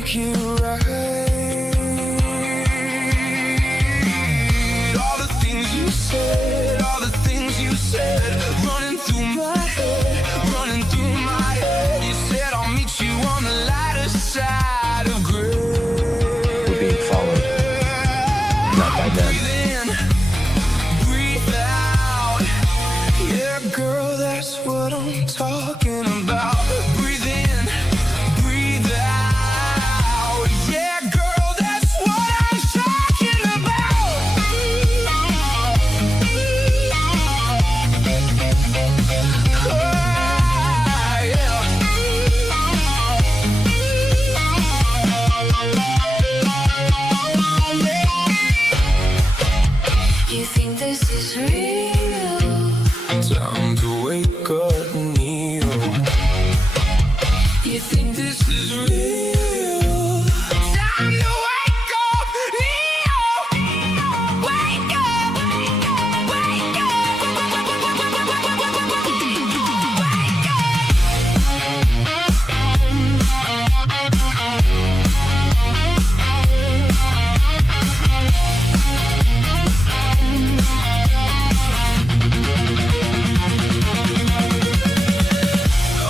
make it right. All the things you said, all the things you said, running through my head, running through my head. You said I'll meet you on the lighter side of gray. We're being followed. Not by them. Breathe out. Yeah, girl, that's what I'm talking about. Breathe in, breathe out. Yeah, girl, that's what I'm talking about. You think this is real? Time to wake up, Neo. You think this is real? Time to wake up, Neo. Wake up, wake up, wake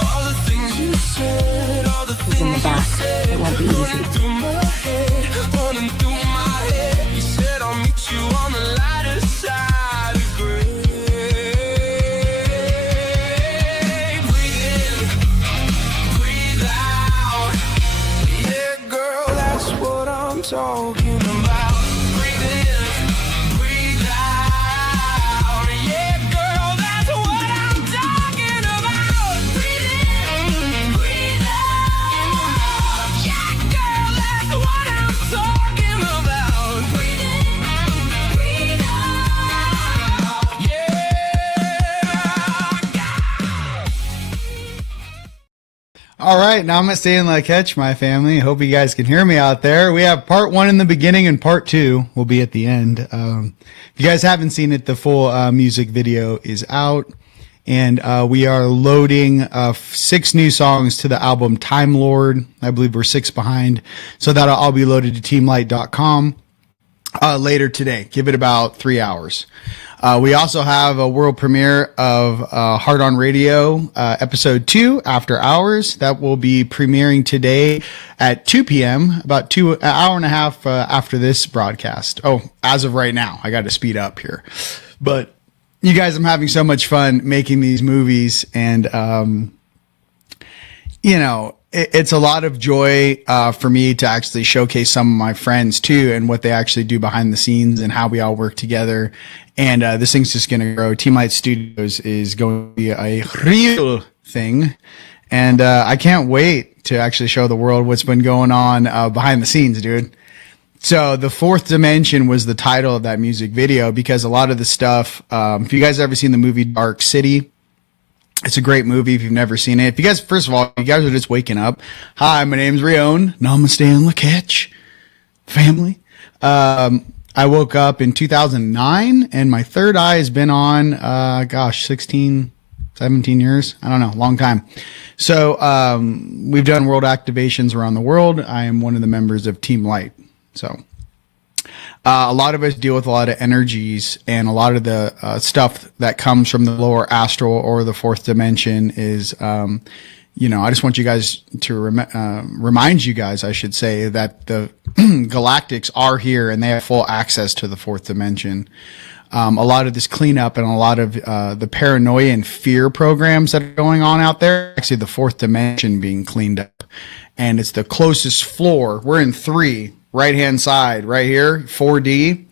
all the things you said, all the It's in the things back. you said. It won't be easy. Running through my head, running through my head. You said I'll meet you on the lighter side of gray. Breathe in, breathe out. Yeah, girl, that's what I'm talking about. Breathe in, breathe out. Yeah, girl, that's what I'm talking about. Breathe in, breathe out. Yeah, girl, that's what I'm talking about. Breathe in, breathe out. Yeah. All right, now I'm gonna stay in La Catch, my family. Hope you guys can hear me out there. We have part 1 in the beginning and part 2 will be at the end. If you guys haven't seen it, the full music video is out, and we are loading 6 new songs to the album Time Lord. I believe we're 6 behind, so that'll all be loaded to teamlight.com later today. Give it about 3 hours. We also have a world premiere of Hard on Radio, episode 2, After Hours. That will be premiering today at 2 p.m., about an hour and a half after this broadcast. Oh, as of right now, I got to speed up here. But you guys, I'm having so much fun making these movies, and you know, it's a lot of joy for me to actually showcase some of my friends too, and what they actually do behind the scenes and how we all work together. And this thing's just going to grow. Team Light Studios is going to be a real thing. And I can't wait to actually show the world what's been going on behind the scenes, dude. So The Fourth Dimension was the title of that music video, because a lot of the stuff, if you guys ever seen the movie Dark City, it's a great movie if you've never seen it. If you guys, first of all, you guys are just waking up. Hi, my name's RIon. Namaste and La Catch family. I woke up in 2009, and my third eye has been on, 16, 17 years. I don't know, long time. So we've done world activations around the world. I am one of the members of Team Light. So a lot of us deal with a lot of energies, and a lot of the stuff that comes from the lower astral or the fourth dimension is, you know, I just want you guys to remind you guys, I should say, that the galactics are here and they have full access to the fourth dimension. A lot of this cleanup and a lot of the paranoia and fear programs that are going on out there, actually the fourth dimension being cleaned up. And it's the closest floor. We're in 3, right-hand side, right here, 4D.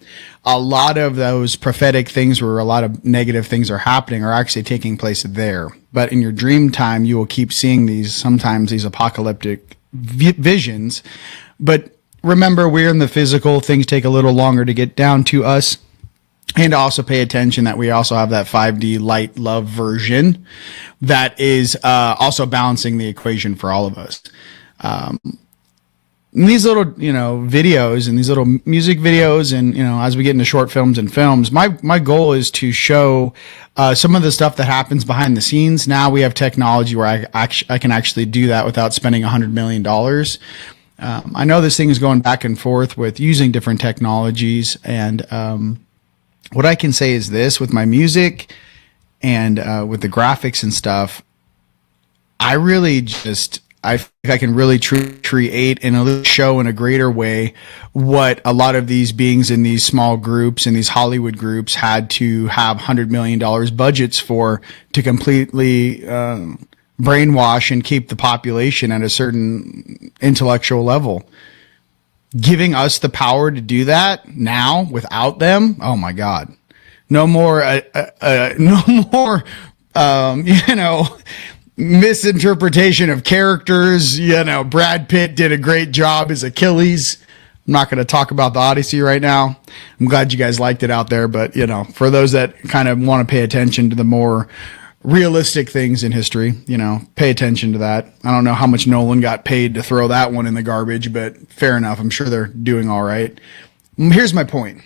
A lot of those prophetic things where a lot of negative things are happening are actually taking place there. But in your dream time, you will keep seeing these, sometimes these apocalyptic visions. But remember, we're in the physical. Things take a little longer to get down to us. And also pay attention that we also have that 5D light love version that is also balancing the equation for all of us. And these little, you know, videos and these little music videos, and, you know, as we get into short films and films, my goal is to show some of the stuff that happens behind the scenes. Now we have technology where I can actually do that without spending $100 million. I know this thing is going back and forth with using different technologies. And what I can say is this: with my music and with the graphics and stuff, I really just, I think I can really create and show in a greater way what a lot of these beings in these small groups and these Hollywood groups had to have $100 million budgets for, to completely brainwash and keep the population at a certain intellectual level. Giving us the power to do that now without them, oh my God. No more, no more, you know, misinterpretation of characters. You know, Brad Pitt did a great job as Achilles. I'm not going to talk about the Odyssey right now. I'm glad you guys liked it out there, but you know, for those that kind of want to pay attention to the more realistic things in history, you know, pay attention to that. I don't know how much Nolan got paid to throw that one in the garbage, but fair enough. I'm sure they're doing all right. Here's my point.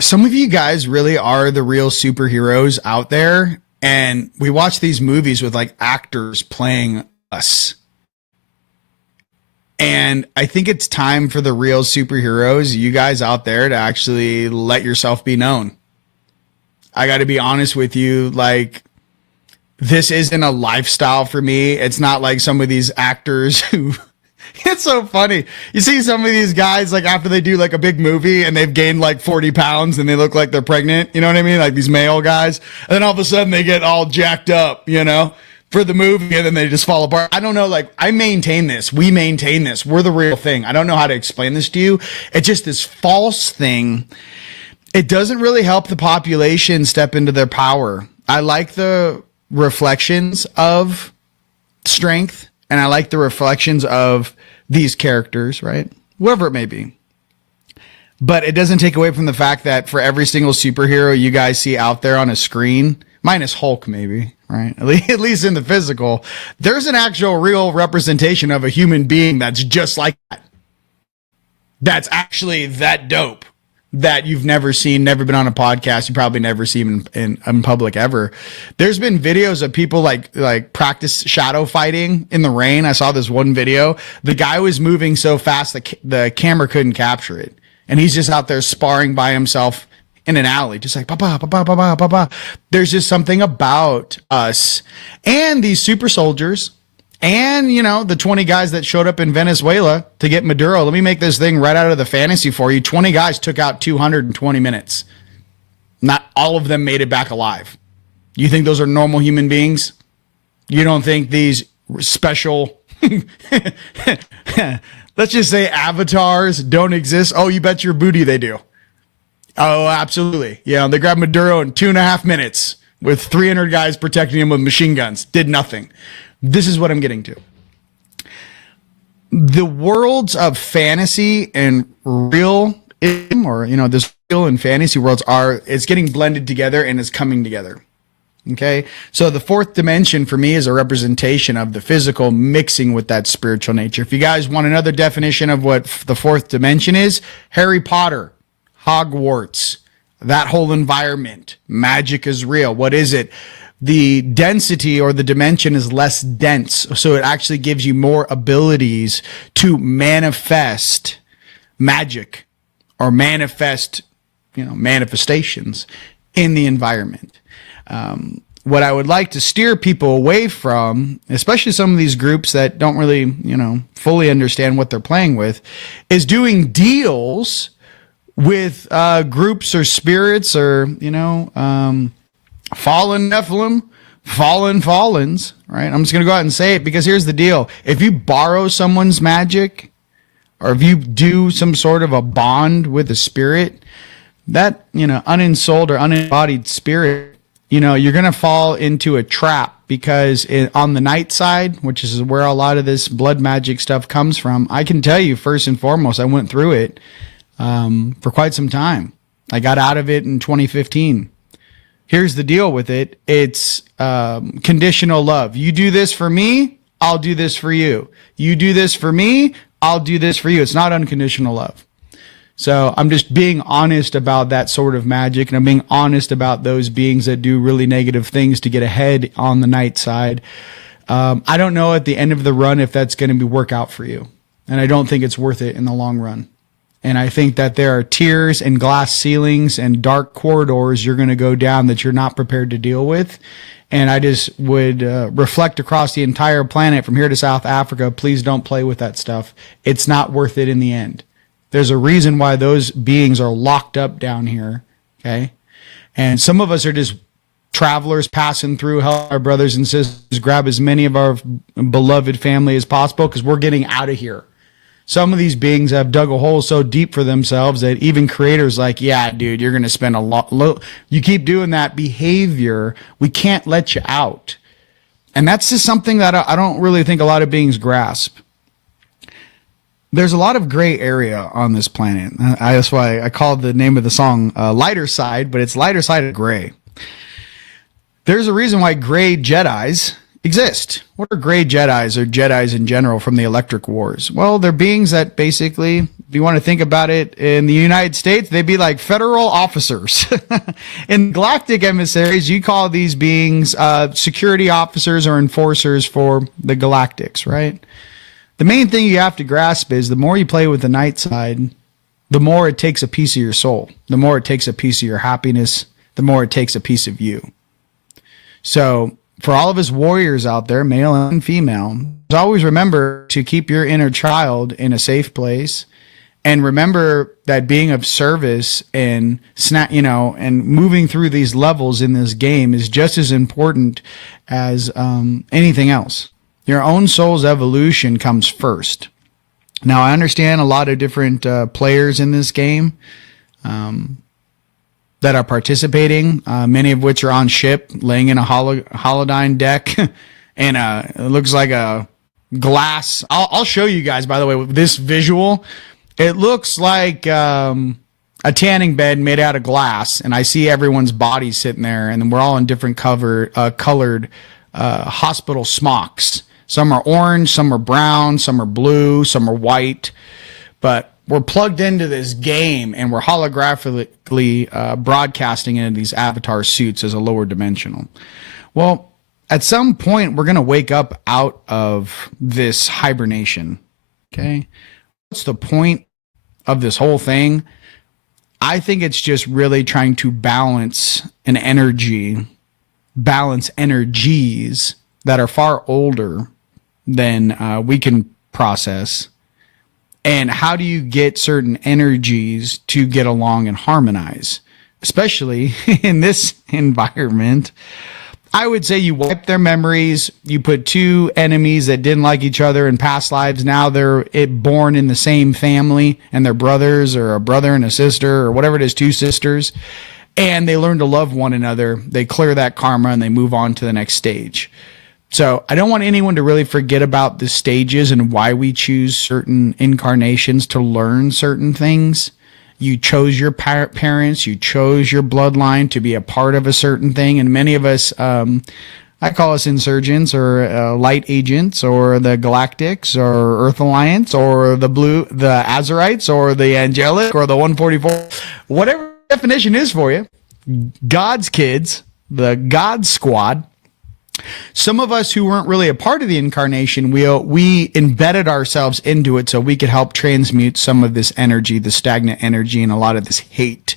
Some of you guys really are the real superheroes out there, and we watch these movies with like actors playing us. And I think it's time for the real superheroes, you guys out there, to actually let yourself be known. I got to be honest with you, like, this isn't a lifestyle for me. It's not like some of these actors who it's so funny. You see some of these guys, like, after they do like a big movie and they've gained like 40 pounds and they look like they're pregnant, you know what I mean? Like these male guys. And then all of a sudden they get all jacked up, you know, for the movie, and then they just fall apart. I don't know. Like, I maintain this. We maintain this. We're the real thing. I don't know how to explain this to you. It's just this false thing. It doesn't really help the population step into their power. I like the reflections of strength, and I like the reflections of these characters, right? Whoever it may be. But it doesn't take away from the fact that for every single superhero you guys see out there on a screen, minus Hulk maybe, right? At least in the physical, there's an actual real representation of a human being that's just like that. That's actually that dope, that you've never seen, never been on a podcast. You probably never see him in public ever. There's been videos of people like practice shadow fighting in the rain. I saw this one video. The guy was moving so fast that the camera couldn't capture it. And he's just out there sparring by himself in an alley, just like, ba-ba, ba-ba, ba-ba, ba-ba. There's just something about us and these super soldiers and, you know, the 20 guys that showed up in Venezuela to get Maduro. Let me make this thing right out of the fantasy for you. 20 guys took out 220 minutes. Not all of them made it back alive. You think those are normal human beings? You don't think these special, let's just say avatars don't exist? Oh, you bet your booty they do. Oh, absolutely. Yeah, they grabbed Maduro in 2.5 minutes with 300 guys protecting him with machine guns. Did nothing. This is what I'm getting to. The worlds of fantasy and real, or, you know, this real and fantasy worlds it's getting blended together and it's coming together. Okay. So the fourth dimension for me is a representation of the physical mixing with that spiritual nature. If you guys want another definition of what the fourth dimension is, Harry Potter, Hogwarts, that whole environment, magic is real. What is it? The density or the dimension is less dense. So it actually gives you more abilities to manifest magic or manifest, you know, manifestations in the environment. What I would like to steer people away from, especially some of these groups that don't really, you know, fully understand what they're playing with, is doing deals with groups or spirits or, you know, fallen Nephilim, fallens, right? I'm just going to go out and say it because here's the deal. If you borrow someone's magic or if you do some sort of a bond with a spirit, that, you know, unensouled or unembodied spirit, you know, you're going to fall into a trap because on the night side, which is where a lot of this blood magic stuff comes from, I can tell you first and foremost, I went through it for quite some time. I got out of it in 2015. Here's the deal with it. It's conditional love. You do this for me, I'll do this for you. You do this for me, I'll do this for you. It's not unconditional love. So I'm just being honest about that sort of magic, and I'm being honest about those beings that do really negative things to get ahead on the night side. I don't know at the end of the run if that's going to work out for you. And I don't think it's worth it in the long run. And I think that there are tiers and glass ceilings and dark corridors you're going to go down that you're not prepared to deal with. And I just would reflect across the entire planet from here to South Africa, please don't play with that stuff. It's not worth it in the end. There's a reason why those beings are locked up down here, okay? And some of us are just travelers passing through, help our brothers and sisters grab as many of our beloved family as possible because we're getting out of here. Some of these beings have dug a hole so deep for themselves that even creators like, yeah, dude, you're going to spend a lot. You keep doing that behavior. We can't let you out. And that's just something that I don't really think a lot of beings grasp. There's a lot of gray area on this planet. That's why I called the name of the song Lighter Side, but it's lighter side of gray. There's a reason why gray Jedis exist. What are gray Jedis or Jedis in general from the Electric Wars? Well, they're beings that basically, if you want to think about it, in the United States, they'd be like federal officers. In galactic emissaries, you call these beings security officers or enforcers for the galactics, right? The main thing you have to grasp is the more you play with the night side, the more it takes a piece of your soul, the more it takes a piece of your happiness, the more it takes a piece of you. So for all of us warriors out there, male and female, always remember to keep your inner child in a safe place, and remember that being of service and and moving through these levels in this game is just as important as anything else. Your own soul's evolution comes first. Now, I understand a lot of different players in this game that are participating, many of which are on ship, laying in a holodyne deck, and it looks like a glass. I'll show you guys, by the way, with this visual. It looks like a tanning bed made out of glass, and I see everyone's body sitting there, and then we're all in different colored hospital smocks. Some are orange, some are brown, some are blue, some are white, but we're plugged into this game and we're holographically broadcasting into these avatar suits as a lower dimensional. Well, at some point, we're going to wake up out of this hibernation. Okay. What's the point of this whole thing? I think it's just really trying to balance energies that are far older than we can process. And how do you get certain energies to get along and harmonize? Especially in this environment, I would say you wipe their memories. You put two enemies that didn't like each other in past lives. Now they're born in the same family and they're brothers, or a brother and a sister, or whatever it is, two sisters. And they learn to love one another. They clear that karma and they move on to the next stage. So I don't want anyone to really forget about the stages and why we choose certain incarnations to learn certain things. You chose your parents, you chose your bloodline to be a part of a certain thing. And many of us, I call us insurgents or light agents or the Galactics or Earth Alliance or the Azurites or the Angelic or the 144, whatever the definition is for you. God's kids, the God squad. Some of us who weren't really a part of the incarnation, we embedded ourselves into it so we could help transmute some of this energy, the stagnant energy, and a lot of this hate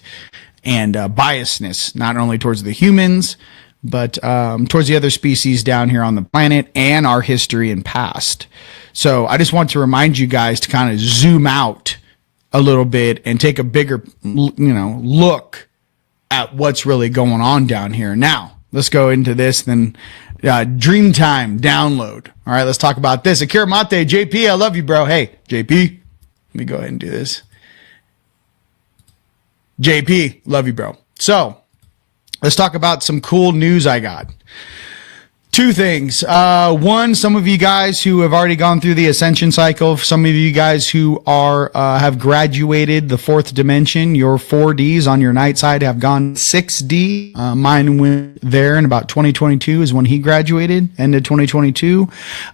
and biasness, not only towards the humans, but towards the other species down here on the planet and our history and past. So I just want to remind you guys to kind of zoom out a little bit and take a bigger, look at what's really going on down here. Now, let's go into this then. Dreamtime download. All right, let's talk about this. Akira Mate, JP, I love you, bro. Hey, JP, let me go ahead and do this. JP, love you, bro. So let's talk about some cool news I got. Two things. One, some of you guys who have already gone through the ascension cycle, some of you guys who are have graduated the fourth dimension, your 4Ds on your night side have gone 6D. Mine went there in about 2022 is when he graduated, end of 2022.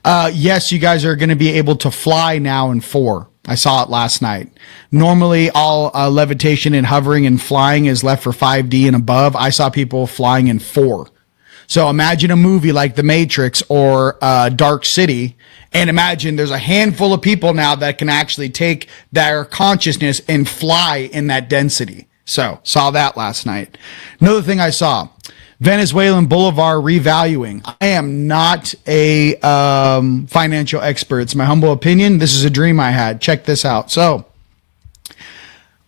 Yes, you guys are going to be able to fly now in 4. I saw it last night. Normally, all levitation and hovering and flying is left for 5D and above. I saw people flying in 4. So imagine a movie like The Matrix or Dark City, and imagine there's a handful of people now that can actually take their consciousness and fly in that density. So saw that last night. Another thing I saw, Venezuelan Boulevard revaluing. I am not a financial expert. It's my humble opinion. This is a dream I had. Check this out. So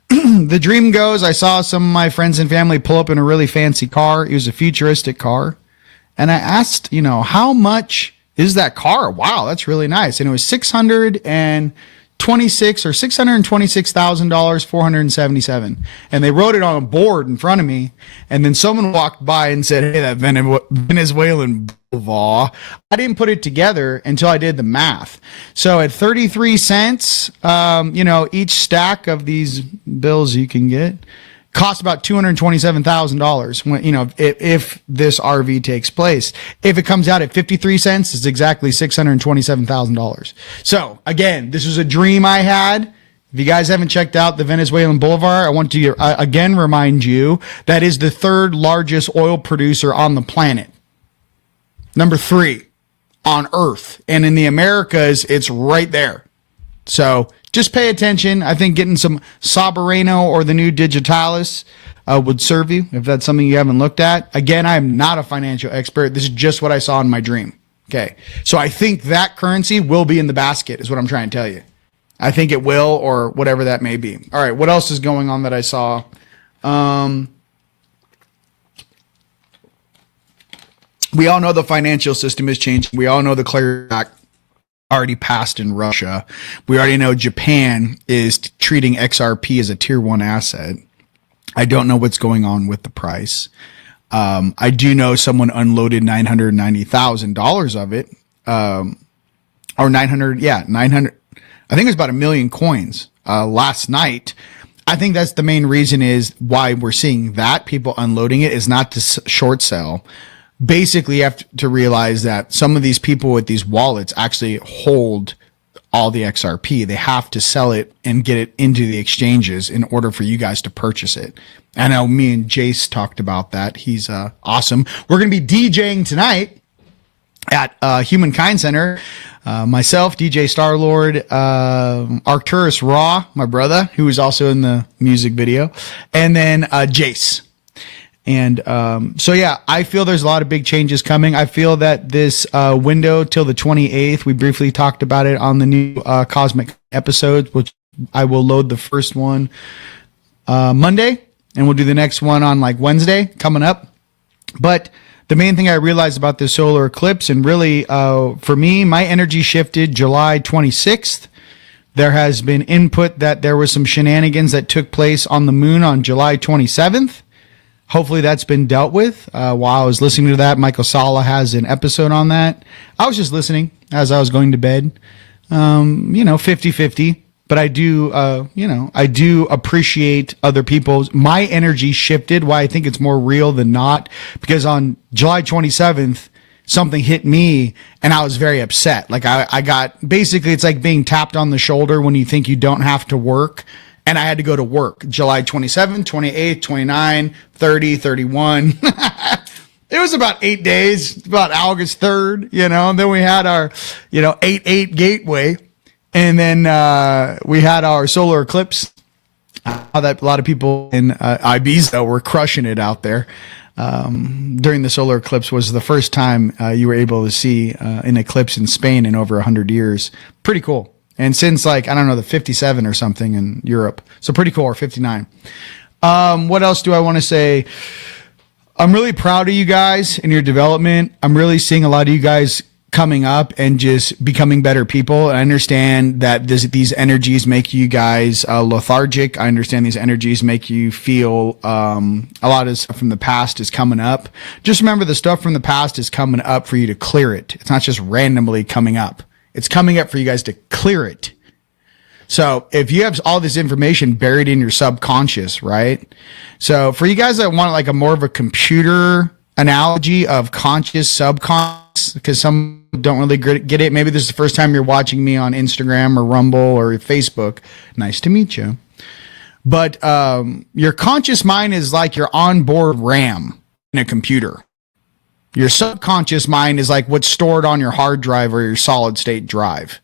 the dream goes, I saw some of my friends and family pull up in a really fancy car. It was a futuristic car. And I asked, how much is that car? Wow, that's really nice. And it was $626,000, 477. And they wrote it on a board in front of me. And then someone walked by and said, hey, that Venezuelan Boulevard. I didn't put it together until I did the math. So at 33 cents, each stack of these bills you can get cost about $227,000 when, if this RV takes place. If it comes out at 53 cents, it's exactly $627,000. So again, this was a dream I had. If you guys haven't checked out the Venezuelan Boulevard, I want to again remind you that is the third largest oil producer on the planet. Number 3 on Earth. And in the Americas, it's right there. So just pay attention. I think getting some Sabareno or the new Digitalis would serve you if that's something you haven't looked at. Again, I am not a financial expert. This is just what I saw in my dream. Okay. So I think that currency will be in the basket is what I'm trying to tell you. I think it will, or whatever that may be. All right. What else is going on that I saw? We all know the financial system is changing. We all know the Clarity Act already passed in Russia. We already know Japan is treating XRP as a tier 1 asset. I don't know what's going on with the price. I do know someone unloaded $990,000 of it, or 900. I think it was about 1 million coins last night. I think that's the main reason is why we're seeing that people unloading it is not to short sell. Basically, you have to realize that some of these people with these wallets actually hold all the XRP. They have to sell it and get it into the exchanges in order for you guys to purchase it. I know me and Jace talked about that. He's awesome. We're going to be DJing tonight at Humankind Center. Myself, DJ Starlord, Arcturus Raw, my brother, who is also in the music video, and then Jace. And so, yeah, I feel there's a lot of big changes coming. I feel that this window till the 28th, we briefly talked about it on the new Cosmic episodes, which I will load the first one Monday, and we'll do the next one on like Wednesday coming up. But the main thing I realized about this solar eclipse, and really for me, my energy shifted July 26th. There has been input that there was some shenanigans that took place on the moon on July 27th. Hopefully that's been dealt with. While I was listening to that, Michael Sala has an episode on that. I was just listening as I was going to bed. 50-50. But I do, I do appreciate other people's. My energy shifted. Why I think it's more real than not. Because on July 27th, something hit me and I was very upset. Like I got, basically it's like being tapped on the shoulder when you think you don't have to work. And I had to go to work July 27, 28, 29, 30, 31. It was about 8 days, about August 3rd, and then we had our, 8-8 gateway. And then we had our solar eclipse. That a lot of people in Ibiza were crushing it out there. During the solar eclipse was the first time you were able to see an eclipse in Spain in over 100 years. Pretty cool. And since the 57 or something in Europe. So pretty cool, or 59. What else do I want to say? I'm really proud of you guys and your development. I'm really seeing a lot of you guys coming up and just becoming better people. I understand that these energies make you guys lethargic. I understand these energies make you feel a lot of stuff from the past is coming up. Just remember the stuff from the past is coming up for you to clear it. It's not just randomly coming up. It's coming up for you guys to clear it. So if you have all this information buried in your subconscious, right? So for you guys that want like a more of a computer analogy of conscious, subconscious, because some don't really get it. Maybe this is the first time you're watching me on Instagram or Rumble or Facebook. Nice to meet you. But your conscious mind is like your onboard RAM in a computer. Your subconscious mind is like what's stored on your hard drive or your solid state drive.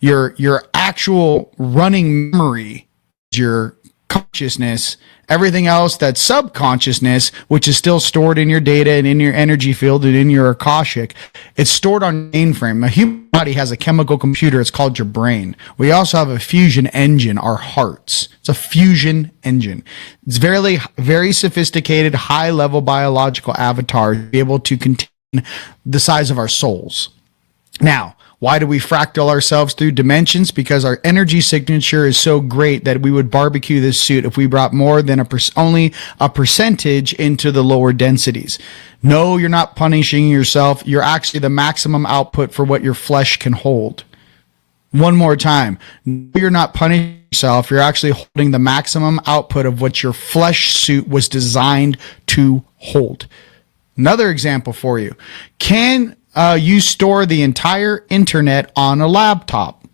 Your actual running memory is your consciousness. Everything else that's subconsciousness, which is still stored in your data and in your energy field and in your Akashic, it's stored on your mainframe. A human body has a chemical computer. It's called your brain. We also have a fusion engine, our hearts. It's a fusion engine. It's very, very sophisticated, high-level biological avatar to be able to contain the size of our souls. Now, why do we fractal ourselves through dimensions? Because our energy signature is so great that we would barbecue this suit if we brought more than only a percentage into the lower densities. No, you're not punishing yourself. You're actually the maximum output for what your flesh can hold. One more time. No, you're not punishing yourself. You're actually holding the maximum output of what your flesh suit was designed to hold. Another example for you. Can you store the entire internet on a laptop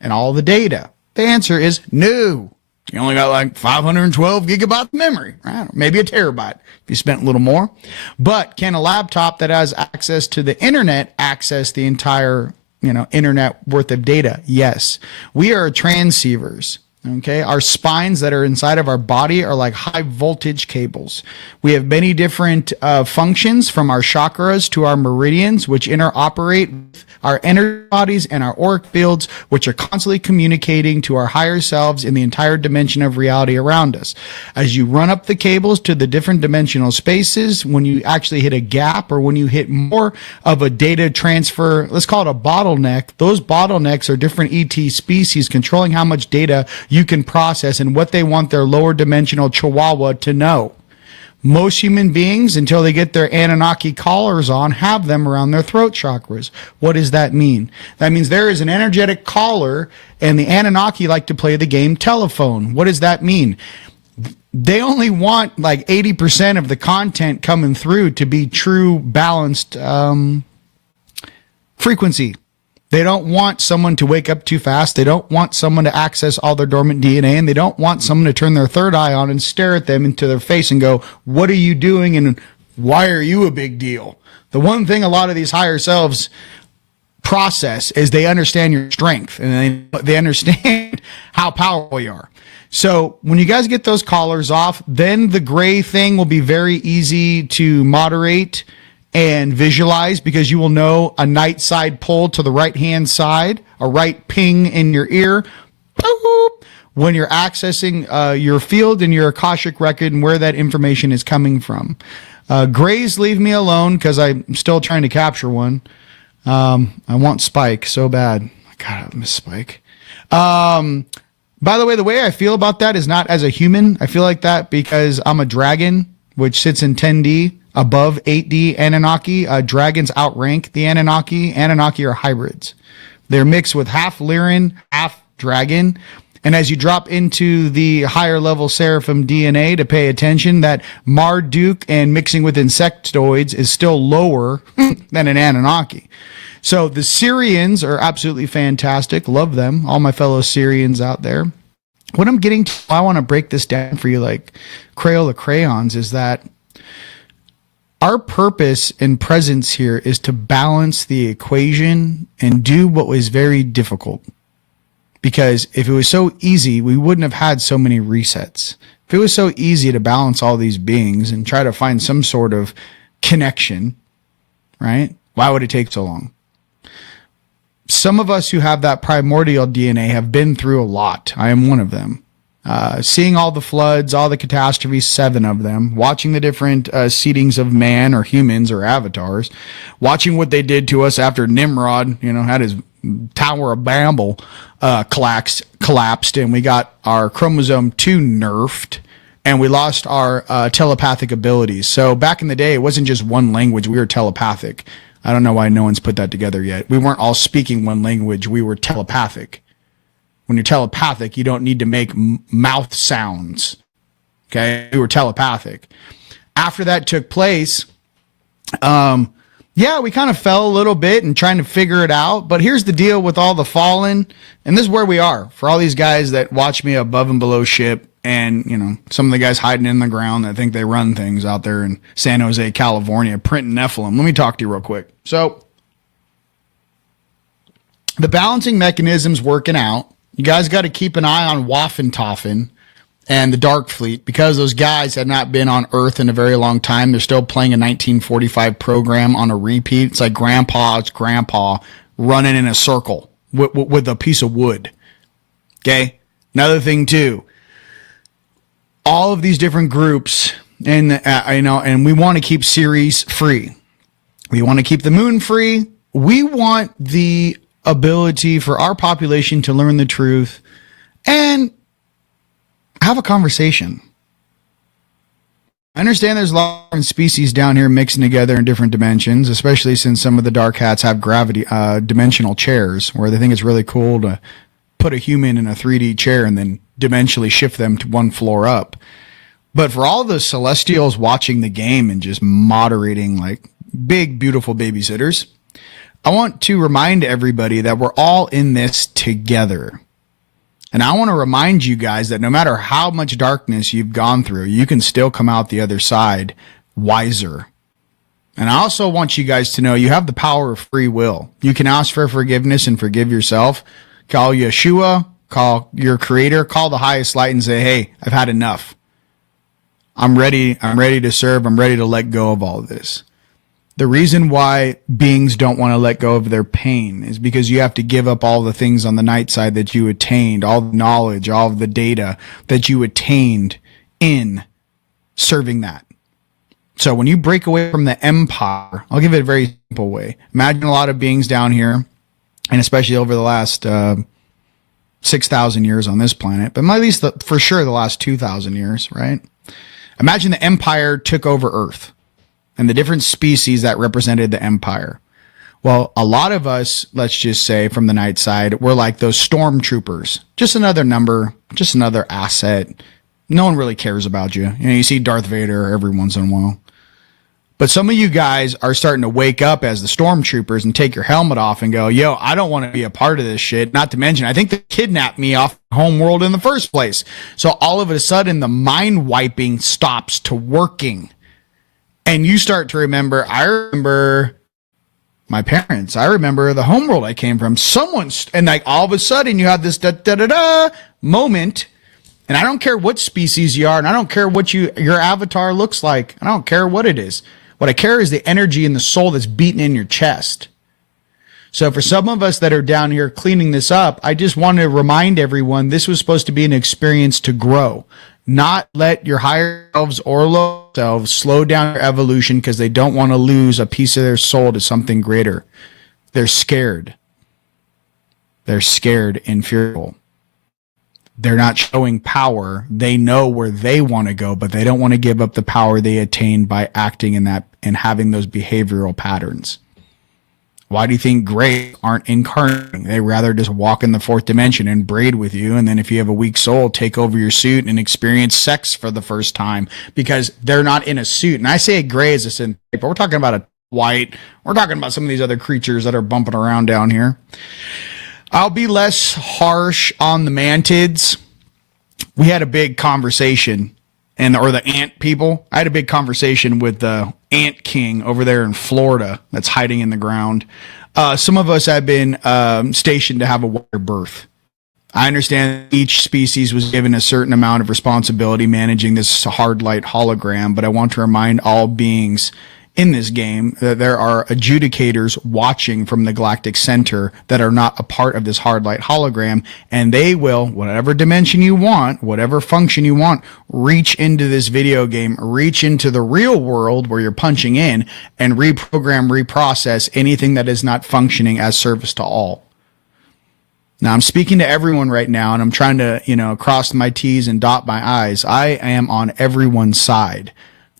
and all the data? The answer is no. You only got like 512 gigabytes of memory, right? Maybe a terabyte if you spent a little more. But can a laptop that has access to the internet access the entire, internet worth of data? Yes. We are transceivers. Okay, our spines that are inside of our body are like high voltage cables. We have many different functions, from our chakras to our meridians, which interoperate with our energy bodies and our auric fields, which are constantly communicating to our higher selves in the entire dimension of reality around us. As you run up the cables to the different dimensional spaces, when you actually hit a gap or when you hit more of a data transfer, let's call it a bottleneck, those bottlenecks are different ET species controlling how much data you can process and what they want their lower dimensional chihuahua to know. Most human beings, until they get their Anunnaki collars on, have them around their throat chakras. What does that mean? That means there is an energetic collar, and the Anunnaki like to play the game telephone. What does that mean? They only want like 80% of the content coming through to be true, balanced frequency. They don't want someone to wake up too fast. They don't want someone to access all their dormant DNA, and they don't want someone to turn their third eye on and stare at them into their face and go, what are you doing and why are you a big deal? The one thing a lot of these higher selves process is they understand your strength, and they understand how powerful you are. So when you guys get those collars off, then the gray thing will be very easy to moderate and visualize, because you will know a night side pull to the right hand side, a right ping in your ear, when you're accessing your field and your Akashic record and where that information is coming from. Grays, leave me alone, because I'm still trying to capture one. I want Spike so bad. God, I miss Spike. By the way I feel about that is not as a human. I feel like that because I'm a dragon, which sits in 10D. Above 8D Anunnaki. Dragons outrank the Anunnaki. Anunnaki are hybrids. They're mixed with half Lyran, half dragon. And as you drop into the higher level Seraphim DNA to pay attention, that Marduk and mixing with insectoids is still lower than an Anunnaki. So the Syrians are absolutely fantastic. Love them. All my fellow Syrians out there. What I'm getting to, I want to break this down for you like Crayola crayons, is that our purpose and presence here is to balance the equation and do what was very difficult. Because if it was so easy, we wouldn't have had so many resets. If it was so easy to balance all these beings and try to find some sort of connection, right? Why would it take so long? Some of us who have that primordial DNA have been through a lot. I am one of them. Seeing all the floods, all the catastrophes, 7 of them, watching the different seedings of man or humans or avatars, watching what they did to us after Nimrod, had his Tower of Babel collapsed, and we got our chromosome 2 nerfed, and we lost our telepathic abilities. So back in the day, it wasn't just one language. We were telepathic. I don't know why no one's put that together yet. We weren't all speaking one language. We were telepathic. When you're telepathic, you don't need to make mouth sounds. Okay, we were telepathic. After that took place, we kind of fell a little bit and trying to figure it out. But here's the deal with all the fallen, and this is where we are. For all these guys that watch me above and below ship, and, you know, some of the guys hiding in the ground that think they run things out there in San Jose, California, printing Nephilim. Let me talk to you real quick. So the balancing mechanism's working out. You guys got to keep an eye on Waffentoffen and the Dark Fleet, because those guys have not been on Earth in a very long time. They're still playing a 1945 program on a repeat. It's like grandpa's grandpa running in a circle with a piece of wood. Okay. Another thing too, all of these different groups, and and we want to keep Ceres free. We want to keep the moon free. We want the ability for our population to learn the truth and have a conversation. I understand there's a lot of different species down here mixing together in different dimensions, especially since some of the dark hats have gravity dimensional chairs where they think it's really cool to put a human in a 3D chair and then dimensionally shift them to one floor up. But for all the celestials watching the game and just moderating like big, beautiful babysitters, I want to remind everybody that we're all in this together. And I want to remind you guys that no matter how much darkness you've gone through, you can still come out the other side wiser. And I also want you guys to know you have the power of free will. You can ask for forgiveness and forgive yourself. Call Yeshua, call your creator, call the highest light and say, hey, I've had enough. I'm ready to serve. I'm ready to let go of all of this. The reason why beings don't want to let go of their pain is because you have to give up all the things on the night side that you attained, all the knowledge, all of the data that you attained in serving that. So when you break away from the empire, I'll give it a very simple way. Imagine a lot of beings down here, and especially over the last 6,000 years on this planet, but at least for sure the last 2,000 years, right? Imagine the empire took over Earth and the different species that represented the empire. Well, a lot of us, let's just say from the night side, we're like those stormtroopers. Just another number, just another asset. No one really cares about you. You know, you see Darth Vader every once in a while. But some of you guys are starting to wake up as the stormtroopers and take your helmet off and go, yo, I don't want to be a part of this shit. Not to mention, I think they kidnapped me off homeworld in the first place. So all of a sudden, the mind wiping stops to working. And you start to remember, I remember my parents. I remember the homeworld I came from. And like all of a sudden you have this da-da-da-da moment. And I don't care what species you are. And I don't care what your avatar looks like. I don't care what it is. What I care is the energy and the soul that's beating in your chest. So for some of us that are down here cleaning this up, I just want to remind everyone this was supposed to be an experience to grow. Not let your higher selves or low selves slow down your evolution because they don't want to lose a piece of their soul to something greater. They're scared. They're scared and fearful. They're not showing power. They know where they want to go, but they don't want to give up the power they attained by acting in that and having those behavioral patterns. Why do you think Greys aren't incarnating? They rather just walk in the fourth dimension and braid with you. And then if you have a weak soul, take over your suit and experience sex for the first time because they're not in a suit. And I say a gray as a synthetic, but we're talking about a white. We're talking about some of these other creatures that are bumping around down here. I'll be less harsh on the mantids. We had a big conversation or the ant people. I had a big conversation with the ant king over there in Florida that's hiding in the ground. Some of us have been stationed to have a wider berth. I understand each species was given a certain amount of responsibility managing this hard light hologram, but I want to remind all beings in this game that there are adjudicators watching from the galactic center that are not a part of this hard light hologram, and they will, whatever dimension you want, whatever function you want, reach into this video game, reach into the real world where you're punching in and reprogram, reprocess anything that is not functioning as service to all. Now I'm speaking to everyone right now and I'm trying to, cross my T's and dot my I's. I am on everyone's side.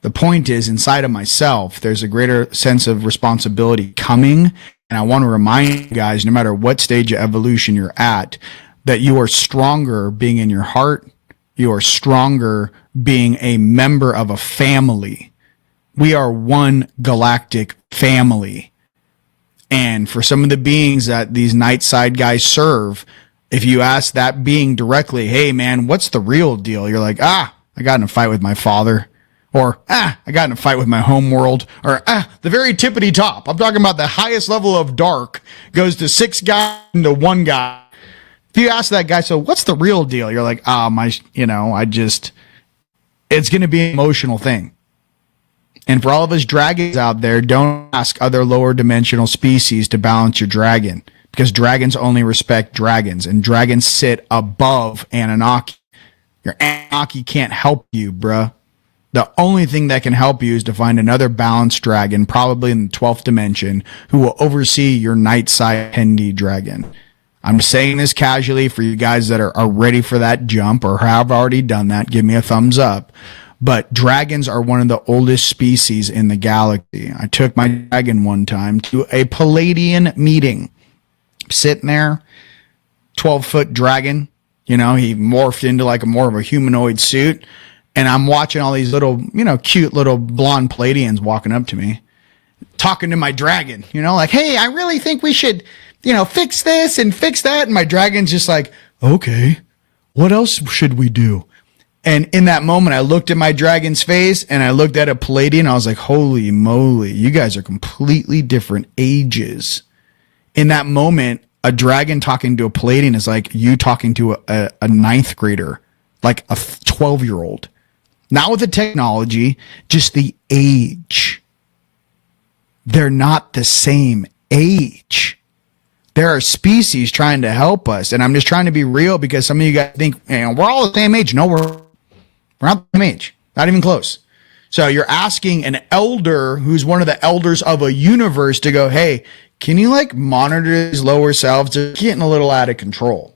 The point is, inside of myself, there's a greater sense of responsibility coming. And I want to remind you guys, no matter what stage of evolution you're at, that you are stronger being in your heart. You are stronger being a member of a family. We are one galactic family. And for some of the beings that these night side guys serve, If you ask that being directly, hey man, what's the real deal? You're like, I got in a fight with my father. Or, I got in a fight with my home world. Or, the very tippity top. I'm talking about the highest level of dark goes to 6 guys into 1 guy. If you ask that guy, so what's the real deal? You're like, it's going to be an emotional thing. And for all of us dragons out there, don't ask other lower dimensional species to balance your dragon. Because dragons only respect dragons. And dragons sit above Anunnaki. Your Anunnaki can't help you, bruh. The only thing that can help you is to find another balanced dragon, probably in the 12th dimension, who will oversee your night side Hendi dragon. I'm saying this casually for you guys that are ready for that jump or have already done that. Give me a thumbs up. But dragons are one of the oldest species in the galaxy. I took my dragon one time to a Palladian meeting. Sitting there, 12-foot dragon. He morphed into like more of a humanoid suit. And I'm watching all these little, cute little blonde Palladians walking up to me, talking to my dragon, like, hey, I really think we should, fix this and fix that. And my dragon's just like, okay, what else should we do? And in that moment, I looked at my dragon's face and I looked at a Palladian. I was like, holy moly, you guys are completely different ages. In that moment, a dragon talking to a Palladian is like you talking to a 9th grader, like a 12-year-old. Not with the technology, just the age. They're not the same age. There are species trying to help us. And I'm just trying to be real because some of you guys think, we're all the same age. No, we're not the same age. Not even close. So you're asking an elder who's one of the elders of a universe to go, hey, can you monitor these lower selves? They're getting a little out of control.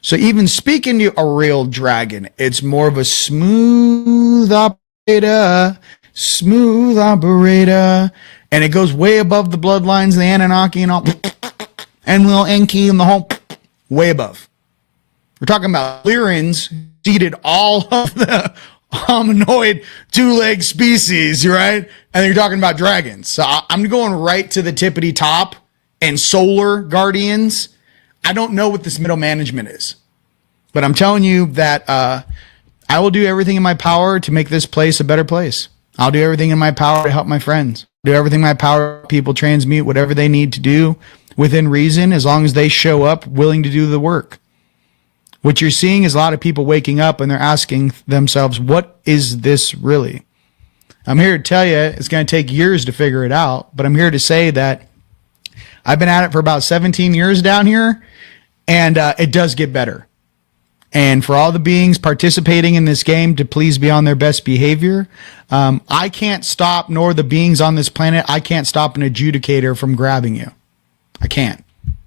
So even speaking to a real dragon, it's more of a smooth operator, and it goes way above the bloodlines, the Anunnaki and all, and little Enki and the whole, way above. We're talking about Lyrans seeded all of the hominoid 2-leg species, right? And you're talking about dragons. So I'm going right to the tippity top and solar guardians. I don't know what this middle management is, but I'm telling you that I will do everything in my power to make this place a better place. I'll do everything in my power to help my friends. Do everything in my power to people transmute whatever they need to do within reason, as long as they show up willing to do the work. What you're seeing is a lot of people waking up and they're asking themselves, what is this really? I'm here to tell you it's going to take years to figure it out, but I'm here to say that I've been at it for about 17 years down here, and it does get better. And for all the beings participating in this game to please be on their best behavior, I can't stop, nor the beings on this planet, I can't stop an adjudicator from grabbing you. I can't.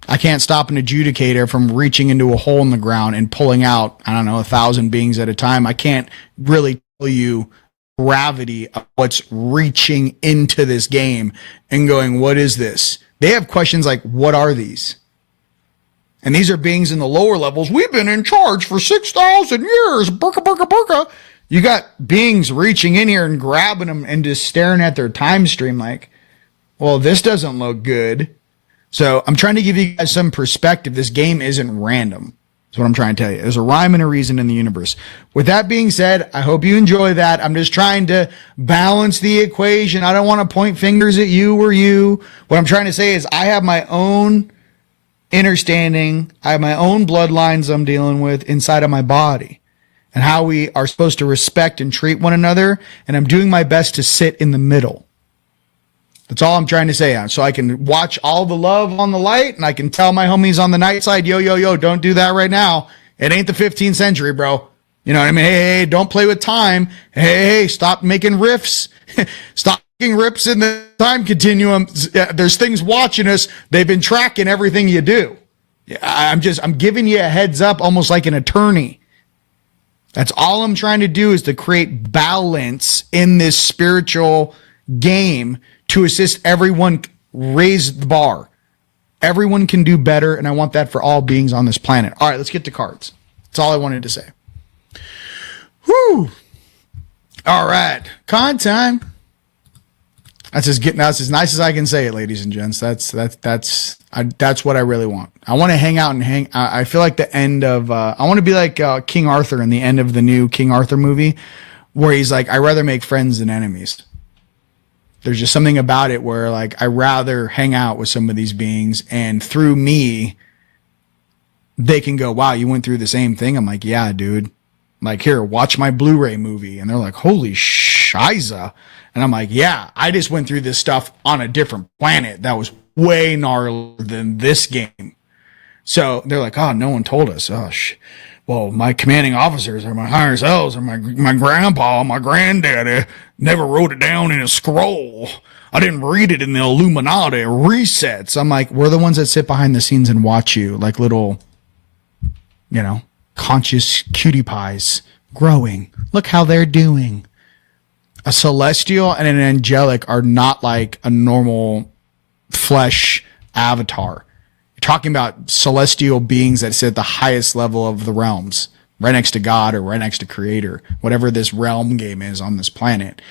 I can't stop an adjudicator from reaching into a hole in the ground and pulling out, 1,000 beings at a time. I can't really tell you gravity of what's reaching into this game and going, what is this? They have questions like, what are these? And these are beings in the lower levels. We've been in charge for 6,000 years. Burka, burka, burka. You got beings reaching in here and grabbing them and just staring at their time stream like, well, this doesn't look good. So I'm trying to give you guys some perspective. This game isn't random. That's what I'm trying to tell you. There's a rhyme and a reason in the universe. With that being said, I hope you enjoy that. I'm just trying to balance the equation. I don't want to point fingers at you or you. What I'm trying to say is I have my own understanding. I have my own bloodlines I'm dealing with inside of my body and how we are supposed to respect and treat one another. And I'm doing my best to sit in the middle. That's all I'm trying to say. So I can watch all the love on the light and I can tell my homies on the night side, yo, yo, yo, don't do that right now. It ain't the 15th century, bro. You know what I mean? Hey, don't play with time. Hey, stop making riffs. Stop making rips in the time continuum. There's things watching us. They've been tracking everything you do. I'm giving you a heads up, almost like an attorney. That's all I'm trying to do is to create balance in this spiritual game to assist everyone raise the bar. Everyone can do better, and I want that for all beings on this planet. All right, let's get to cards. That's all I wanted to say. Whew. All right, con time. That's as nice as I can say it, ladies and gents. That's what I really want. I want to hang out and I feel like the end of I want to be like King Arthur in the end of the new King Arthur movie, where he's like, I rather make friends than enemies. There's just something about it where like I rather hang out with some of these beings, and through me, they can go, wow, you went through the same thing. I'm like, yeah, dude. Like, here, watch my Blu-ray movie. And they're like, holy shiza. And I'm like, yeah, I just went through this stuff on a different planet that was way gnarlier than this game. So they're like, oh, no one told us. Oh, well, my commanding officers or my higher selves or my grandpa, my granddaddy never wrote it down in a scroll. I didn't read it in the Illuminati resets. I'm like, we're the ones that sit behind the scenes and watch you like little, conscious cutie pies growing. Look how they're doing. A celestial and an angelic are not like a normal flesh avatar. You're talking about celestial beings that sit at the highest level of the realms, right next to God or right next to Creator, whatever this realm game is on this planet.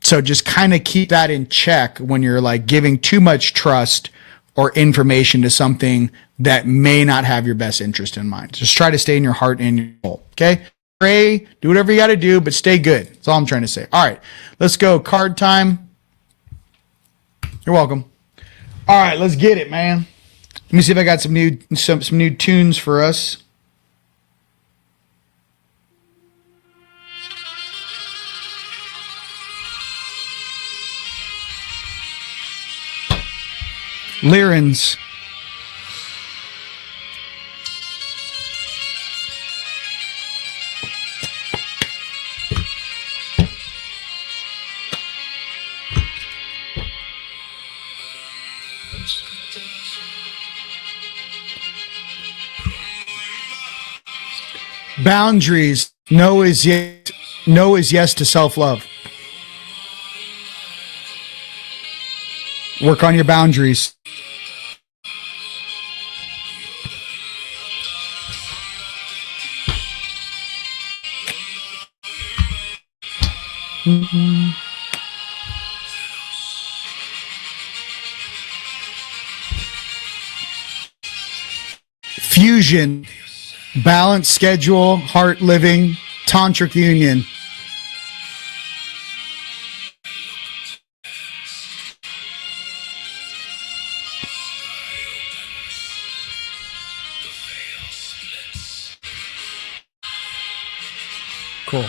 So just kind of keep that in check when you're like giving too much trust or information to something that may not have your best interest in mind. Just try to stay in your heart and your soul. Okay? Pray, do whatever you got to do, but stay good. That's all I'm trying to say. All right, let's go. Card time. You're welcome. All right, let's get it, man. Let me see if I got some new tunes for us. Lyrins. Boundaries. No is yes to self-love. Work on your boundaries. Mm-hmm. Fusion. Balanced schedule, heart living, tantric union. Cool.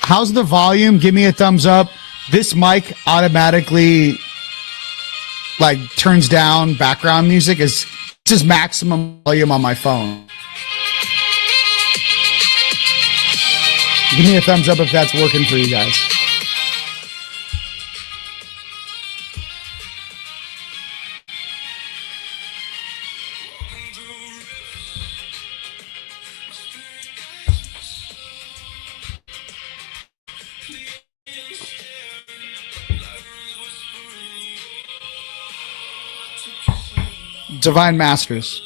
How's the volume? Give me a thumbs up. This mic automatically like turns down background music. This is maximum volume on my phone. Give me a thumbs up if that's working for you guys. Divine Masters.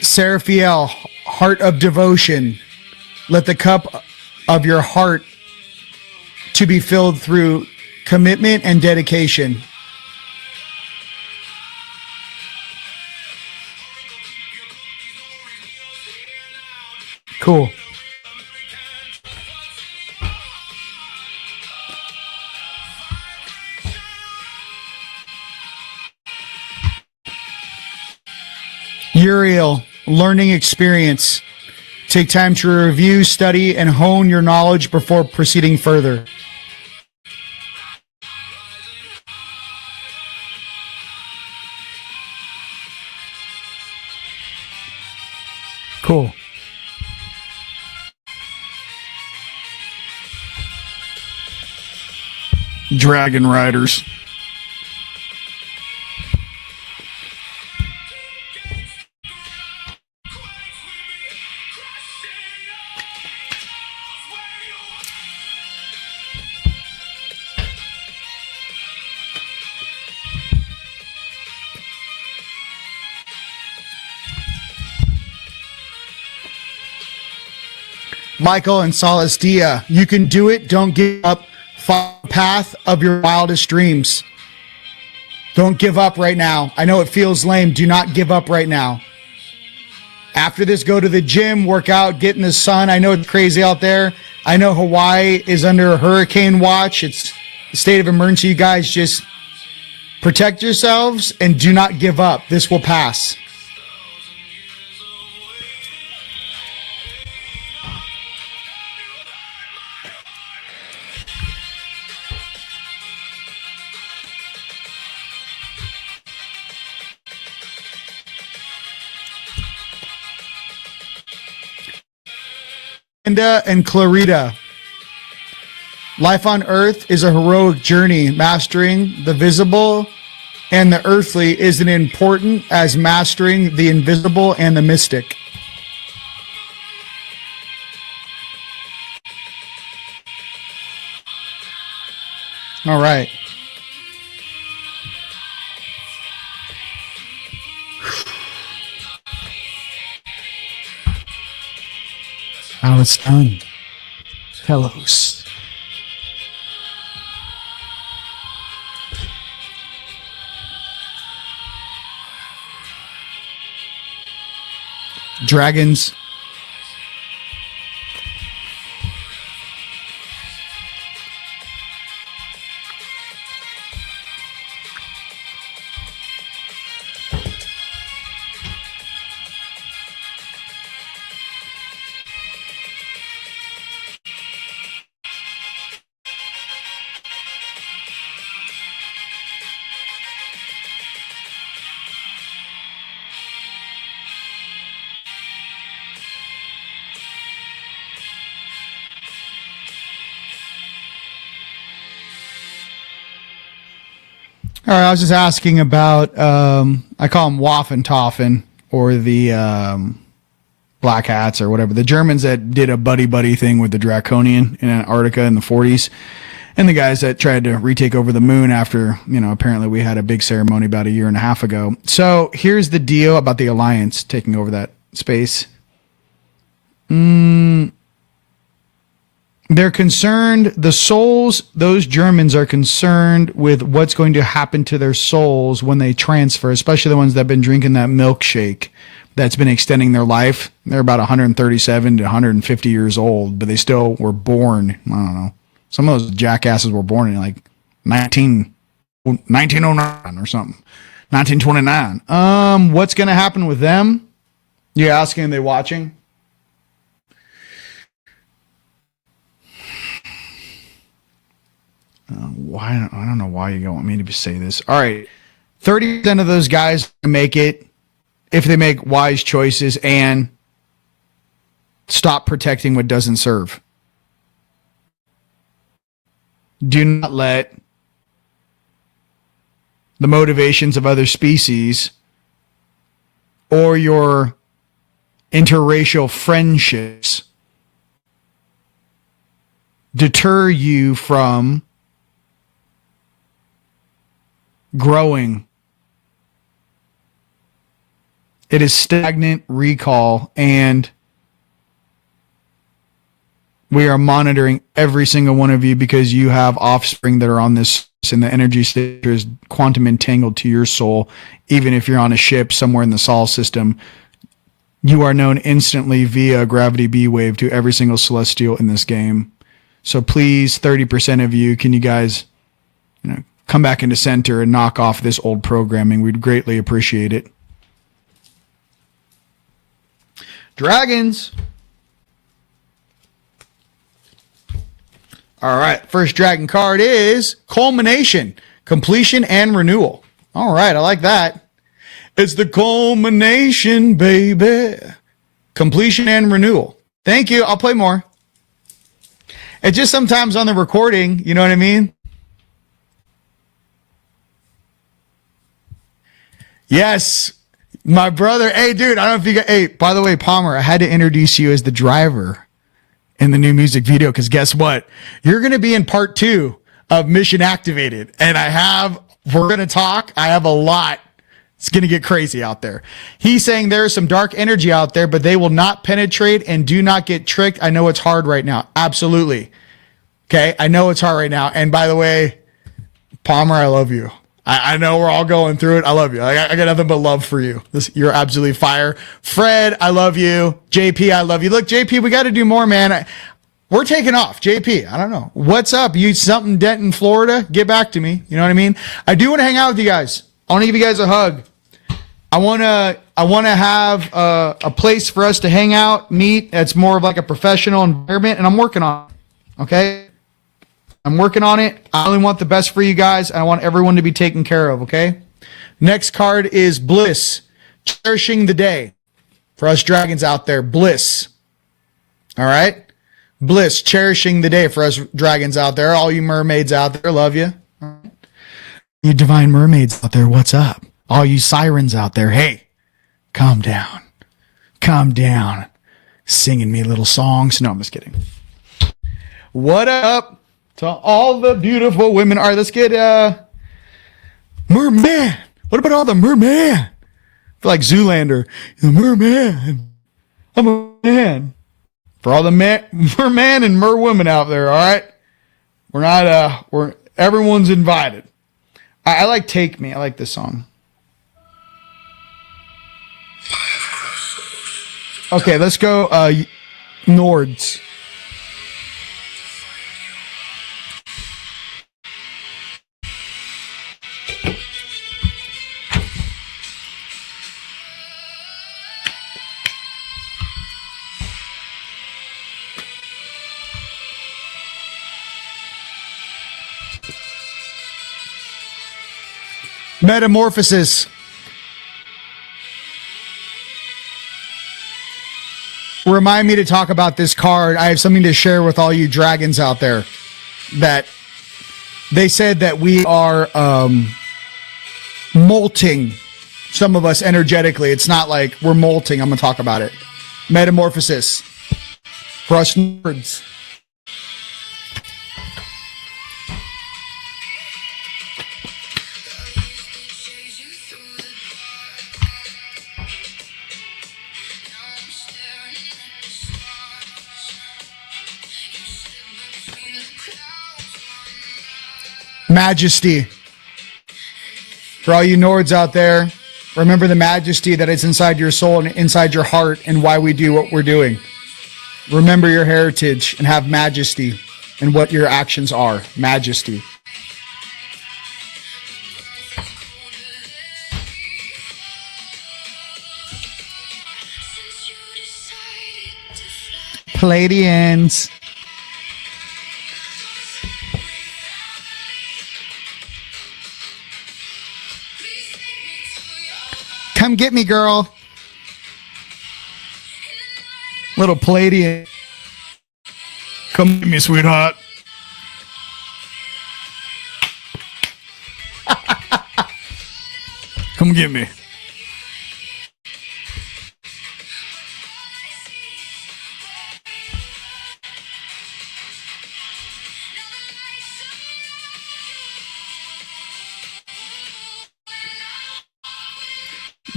Seraphiel, heart of devotion. Let the cup of your heart to be filled through commitment and dedication. Cool. Uriel, learning experience. Take time to review, study, and hone your knowledge before proceeding further. Cool. Dragon Riders. Michael and Salastia, you can do it. Don't give up. Follow the path of your wildest dreams. Don't give up right now. I know it feels lame. Do not give up right now. After this, go to the gym, work out, get in the sun. I know it's crazy out there. I know Hawaii is under a hurricane watch. It's a state of emergency. You guys just protect yourselves and do not give up. This will pass. Linda and Clarita. Life on Earth is a heroic journey. Mastering the visible and the earthly is as important as mastering the invisible and the mystic. All right. Now it's done. Fellows. Dragons. All right, I was just asking about, I call them Waffen Toffen, or the Black Hats or whatever. The Germans that did a buddy-buddy thing with the Draconian in Antarctica in the 40s. And the guys that tried to retake over the moon after, apparently we had a big ceremony about a year and a half ago. So here's the deal about the Alliance taking over that space. They're concerned, the souls, those Germans are concerned with what's going to happen to their souls when they transfer, especially the ones that have been drinking that milkshake that's been extending their life. They're about 137 to 150 years old, but they still were born, I don't know. Some of those jackasses were born in like 1909 or something, 1929. What's going to happen with them? You're asking, are they watching? Why? I don't know why you don't want me to say this. All right. 30% of those guys make it if they make wise choices and stop protecting what doesn't serve. Do not let the motivations of other species or your interracial friendships deter you from growing. It is stagnant recall, and we are monitoring every single one of you because you have offspring that are on this, and the energy state is quantum entangled to your soul. Even if you're on a ship somewhere in the Sol system, you are known instantly via a gravity B wave to every single celestial in this game. So please, 30% of you, can you guys, come back into center and knock off this old programming? We'd greatly appreciate it. Dragons. All right. First dragon card is culmination, completion, and renewal. All right. I like that. It's the culmination, baby. Completion and renewal. Thank you. I'll play more. It's just sometimes on the recording, you know what I mean? Yes, my brother. Hey, dude, I don't know if you got, hey, by the way, Palmer, I had to introduce you as the driver in the new music video because guess what? You're going to be in part 2 of Mission Activated. And we're going to talk. I have a lot It's going to get crazy out there. He's saying there is some dark energy out there, but they will not penetrate and do not get tricked. I know it's hard right now. Absolutely. Okay. I know it's hard right now. And by the way, Palmer, I love you. I know we're all going through it. I love you. I got nothing but love for you. You're absolutely fire. Fred, I love you. JP, I love you. Look, JP, we got to do more, man. We're taking off. JP, I don't know. What's up? You something Denton, Florida? Get back to me. You know what I mean? I do want to hang out with you guys. I want to give you guys a hug. I want to have a place for us to hang out, meet. That's more of like a professional environment, and I'm working on it. Okay? I'm working on it. I only want the best for you guys. I want everyone to be taken care of, okay? Next card is Bliss. Cherishing the day. For us dragons out there, Bliss. All right? Bliss, cherishing the day for us dragons out there. All you mermaids out there, love you. You divine mermaids out there, what's up? All you sirens out there, hey, calm down. Calm down. Singing me little songs. No, I'm just kidding. What up to all the beautiful women? All right, let's get merman. What about all the merman? I feel like Zoolander. The merman. I'm a man. For all the merman and merwomen out there, all right? We're not, everyone's invited. I like Take Me. I like this song. Okay, let's go Nords. Metamorphosis. Remind me to talk about this card. I have something to share with all you dragons out there. That they said that we are molting, some of us energetically. It's not like we're molting. I'm going to talk about it. Metamorphosis. For us nerds. Majesty. For all you Nords out there, remember the majesty that is inside your soul and inside your heart and why we do what we're doing. Remember your heritage and have majesty in what your actions are. Majesty. Palladians. Come get me, girl. Little Palladian. Come get me, sweetheart. Come get me.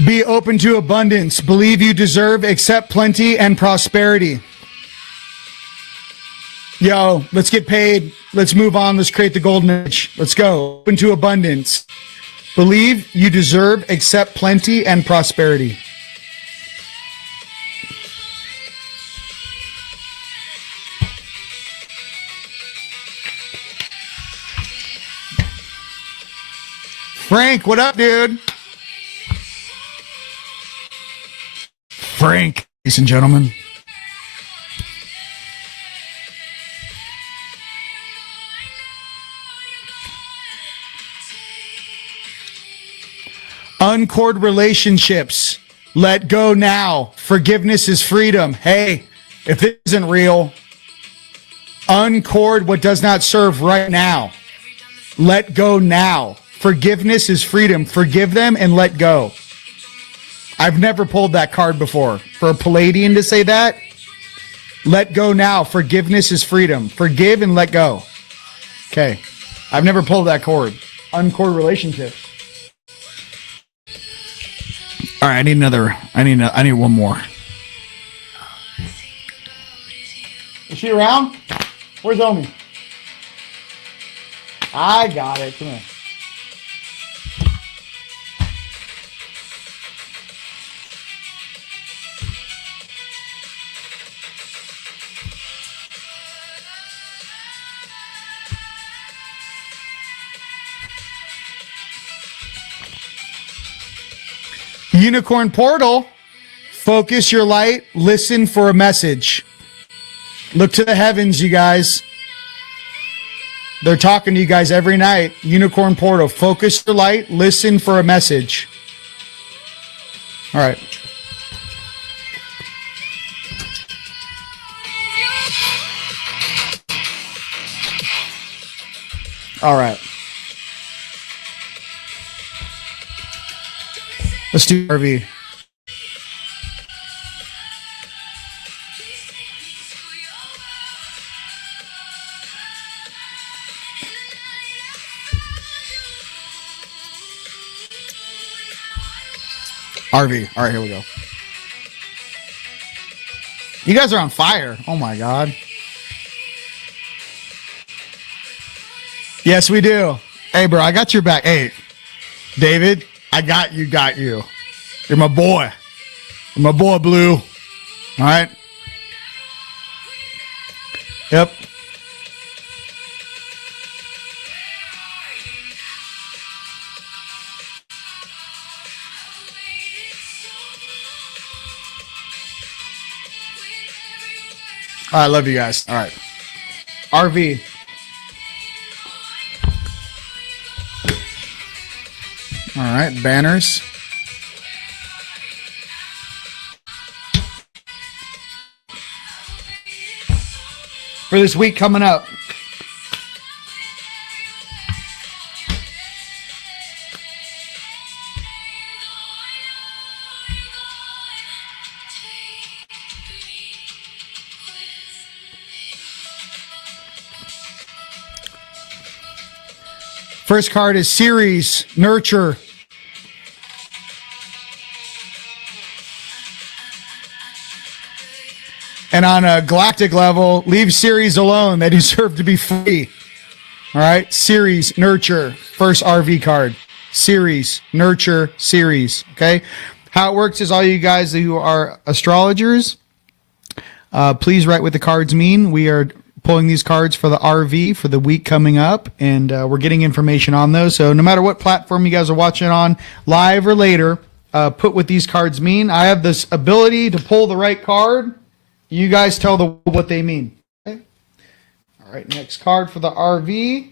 Be open to abundance. Believe you deserve, accept plenty and prosperity. Yo, let's get paid. Let's move on. Let's create the golden age. Let's go. Open to abundance. Believe you deserve, accept plenty and prosperity. Frank, what up, dude? Frank, ladies and gentlemen. Uncord relationships. Let go now. Forgiveness is freedom. Hey, if this isn't real, uncord what does not serve right now. Let go now. Forgiveness is freedom. Forgive them and let go. I've never pulled that card before. For a Palladian to say that, let go now. Forgiveness is freedom. Forgive and let go. Okay. I've never pulled that cord. Uncord relationships. All right, I need another. I need one more. Is she around? Where's Omi? I got it. Come here. Unicorn Portal. Focus your light. Listen for a message. Look to the heavens, you guys. They're talking to you guys every night. Unicorn Portal. Focus your light. Listen for a message. All right. All right. Let's do RV. RV. All right, here we go. You guys are on fire. Oh my God. Yes, we do. Hey, bro, I got your back. Hey, David, I got you. You're my boy. You're my boy, Blue. All right. Yep. I love you guys. All right. RV. All right. Banners. For this week coming up. First card is Series Nurture. And on a galactic level, leave Series alone. They deserve to be free. All right. Series Nurture. First RV card. Series Nurture Series. Okay. How it works is all you guys who are astrologers, please write what the cards mean. We are pulling these cards for the RV for the week coming up, and we're getting information on those. So no matter what platform you guys are watching on, live or later, put what these cards mean. I have this ability to pull the right card. You guys tell what they mean. Okay? All right, next card for the RV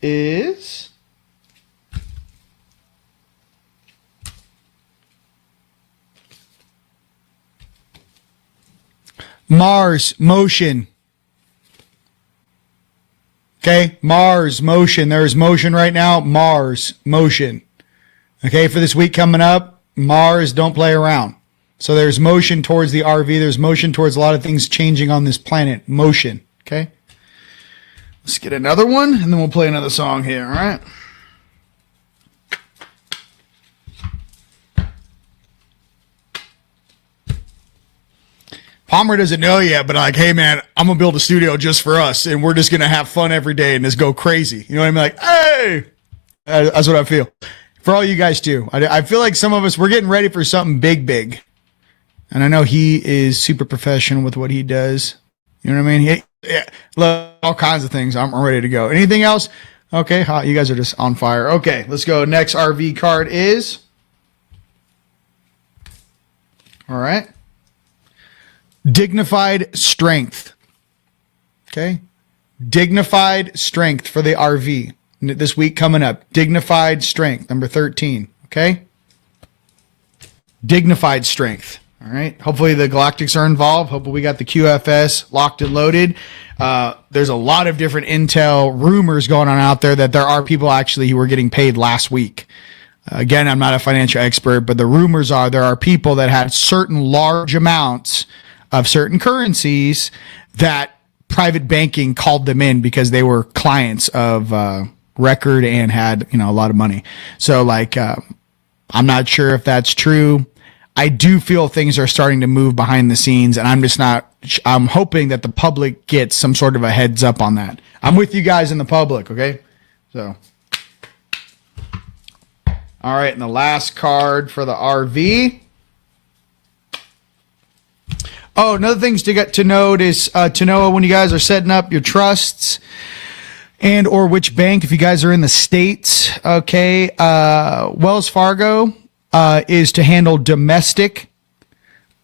is Mars Motion. Okay, Mars Motion. There is motion right now. Mars Motion. Okay, for this week coming up, Mars, don't play around. So there's motion towards the RV. There's motion towards a lot of things changing on this planet. Motion. Okay. Let's get another one, and then we'll play another song here. All right. Palmer doesn't know yet, but like, hey, man, I'm going to build a studio just for us, and we're just going to have fun every day and just go crazy. You know what I mean? Like, hey! That's what I feel. For all you guys, too. I feel like some of us, we're getting ready for something big. And I know he is super professional with what he does. You know what I mean? Love all kinds of things. I'm ready to go. Anything else? Okay, hot. You guys are just on fire. Okay, let's go. Next RV card is. All right. Dignified Strength. Okay. Dignified Strength for the RV. This week coming up. Dignified Strength, number 13. Okay. Dignified Strength. All right. Hopefully the Galactics are involved. Hopefully we got the QFS locked and loaded. There's a lot of different intel rumors going on out there that there are people actually who were getting paid last week. Again, I'm not a financial expert, but the rumors are there are people that had certain large amounts of certain currencies that private banking called them in because they were clients of Record and had, a lot of money. So like, I'm not sure if that's true. I do feel things are starting to move behind the scenes, and I'm hoping that the public gets some sort of a heads up on that. I'm with you guys in the public, okay? So, all right, and the last card for the RV. Oh, another things to get to note is to know when you guys are setting up your trusts and or which bank, if you guys are in the States, okay, Wells Fargo is to handle domestic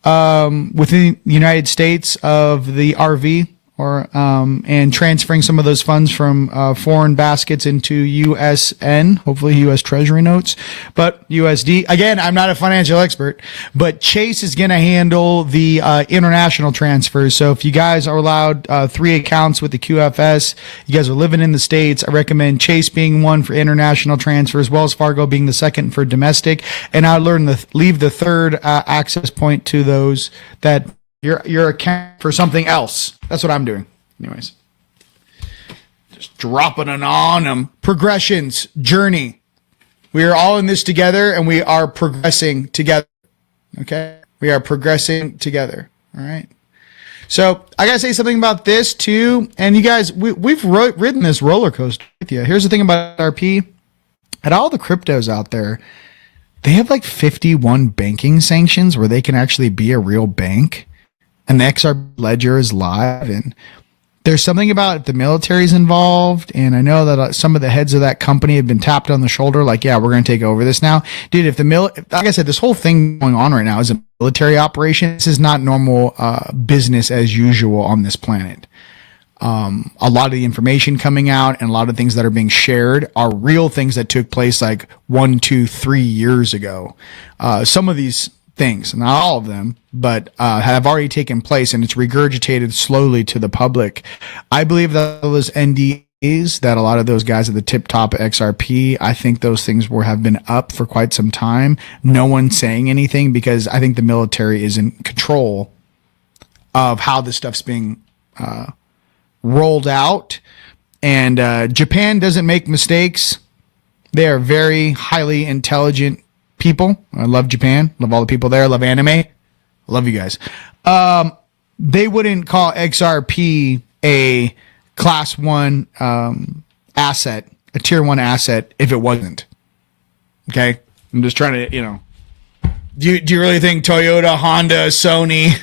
within the United States of the RV, or and transferring some of those funds from foreign baskets into USN, hopefully US Treasury notes, but USD. Again, I'm not a financial expert, but Chase is going to handle the international transfers. So if you guys are allowed 3 accounts with the QFS, you guys are living in the States, I recommend Chase being one for international transfers, Wells Fargo being the second for domestic, and I leave the third access point to those that your account for something else. That's what I'm doing. Anyways, just dropping it on them. Progressions, journey. We are all in this together, and we are progressing together. Okay? We are progressing together. All right? So I got to say something about this, too. And you guys, we've ridden this roller coaster with you. Here's the thing about RP. At all the cryptos out there, they have like 51 banking sanctions where they can actually be a real bank. And the XRP ledger is live, and there's something about if the military's involved, and I know that some of the heads of that company have been tapped on the shoulder, like, yeah, we're going to take over this now. Dude, if like I said, this whole thing going on right now is a military operation. This is not normal business as usual on this planet. A lot of the information coming out and a lot of things that are being shared are real things that took place like 1, 2, 3 years ago. Some of these things, not all of them, but have already taken place, and it's regurgitated slowly to the public. I believe that those NDAs, that a lot of those guys at the tip top of XRP, I think those things have been up for quite some time. No one's saying anything because I think the military is in control of how this stuff's being rolled out. And Japan doesn't make mistakes. They are very highly intelligent people. I love Japan. Love all the people there. Love anime. I love you guys. They wouldn't call XRP a class 1 asset, a tier 1 asset, if it wasn't. Okay? I'm just trying to, do you really think Toyota, Honda, Sony,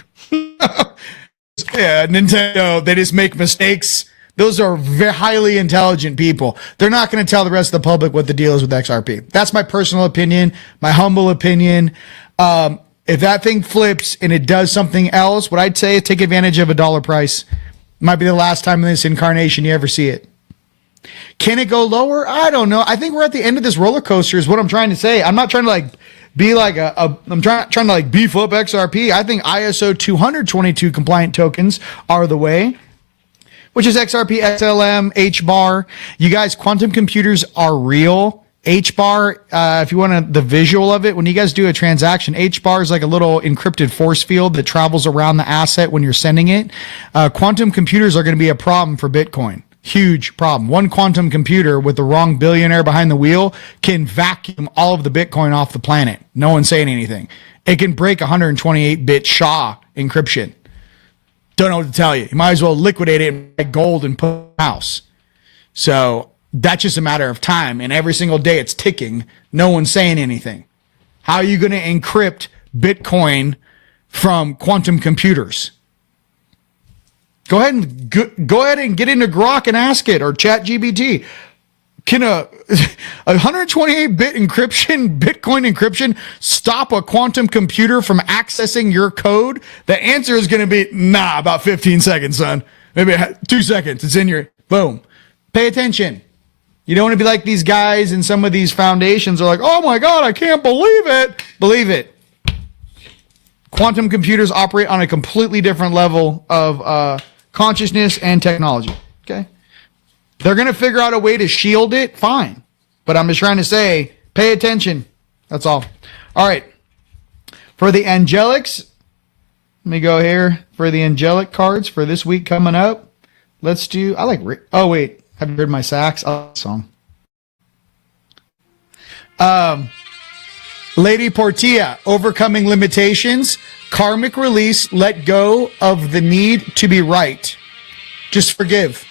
yeah, Nintendo, they just make mistakes? Those are very highly intelligent people. They're not going to tell the rest of the public what the deal is with XRP. That's my personal opinion, my humble opinion. If that thing flips and it does something else, what I'd say is take advantage of a dollar price. Might be the last time in this incarnation you ever see it. Can it go lower? I don't know. I think we're at the end of this roller coaster is what I'm trying to say. I'm not trying to be like I'm trying to beef up XRP. I think ISO 222 compliant tokens are the way, which is XRP, XLM, HBAR. You guys, quantum computers are real. HBAR, if you want the visual of it, when you guys do a transaction, HBAR is like a little encrypted force field that travels around the asset when you're sending it. Quantum computers are going to be a problem for Bitcoin. Huge problem. One quantum computer with the wrong billionaire behind the wheel can vacuum all of the Bitcoin off the planet. No one's saying anything. It can break 128-bit SHA encryption. Don't know what to tell you. You might as well liquidate it and buy gold and put it in a house. So that's just a matter of time. And every single day it's ticking. No one's saying anything. How are you going to encrypt Bitcoin from quantum computers? Go ahead and get into Grok and ask it, or ChatGPT. Can a 128-bit encryption, Bitcoin encryption, stop a quantum computer from accessing your code? The answer is going to be, nah, about 15 seconds, son. Maybe 2 seconds. It's in your, boom. Pay attention. You don't want to be like these guys in some of these foundations are like, oh my God, I can't believe it. Believe it. Quantum computers operate on a completely different level of consciousness and technology. Okay? They're going to figure out a way to shield it. Fine. But I'm just trying to say, pay attention. That's all. All right. For the angelics, let me go here. For the angelic cards for this week coming up, let's do, oh wait. Have you heard my sax? Oh, song. Lady Portilla, overcoming limitations, karmic release, let go of the need to be right. Just forgive.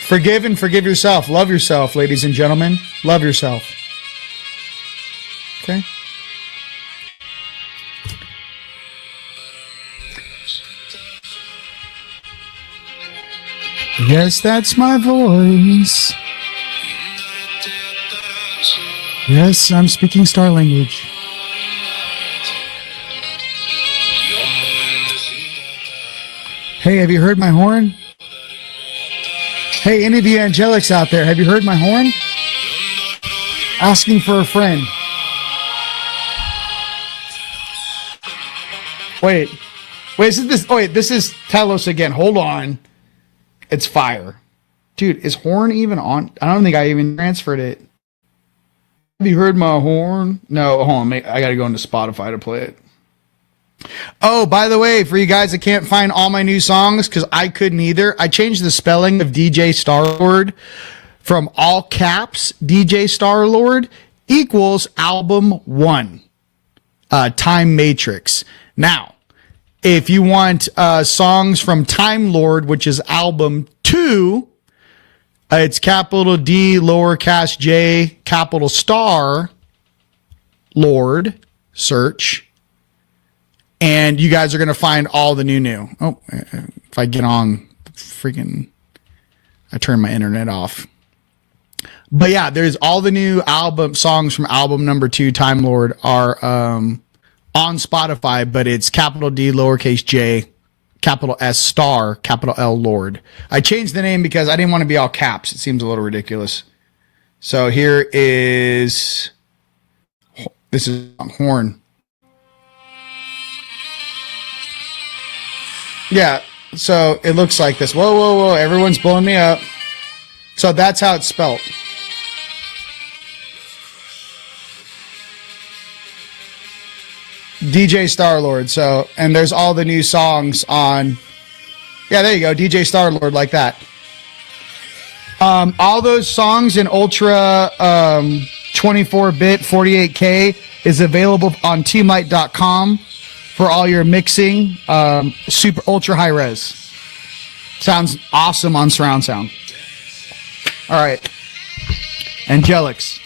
Forgive and forgive yourself. Love yourself, ladies and gentlemen. Love yourself. Okay? Yes, that's my voice. Yes, I'm speaking star language. Hey, have you heard my horn? Hey, any of the angelics out there, have you heard my horn? Asking for a friend. Wait, isn't this? Oh, wait, this is Telos again. Hold on. It's fire. Dude, is horn even on? I don't think I even transferred it. Have you heard my horn? No, hold on. I got to go into Spotify to play it. Oh, by the way, for you guys that can't find all my new songs, because I couldn't either, I changed the spelling of DJ Starlord from all caps DJ Starlord equals album 1, Time Matrix. Now, if you want songs from Time Lord, which is album 2, it's capital D, lowercase J, capital Star, Lord, search. And you guys are going to find all the new. Oh, if I get on freaking, I turn my internet off. But yeah, there's all the new songs from album number 2, Time Lord, are on Spotify, but it's capital D, lowercase J, capital S, Star, capital L, Lord. I changed the name because I didn't want to be all caps. It seems a little ridiculous. So here is, this is horn. Yeah, so it looks like this. Whoa, whoa, whoa, everyone's blowing me up. So that's how it's spelled. DJ Starlord. So, and there's all the new songs on. Yeah, there you go, DJ Starlord, like that. All those songs in Ultra 24-bit 48K is available on teamlight.com. For all your mixing, super ultra high res. Sounds awesome on surround sound. All right. Angelics.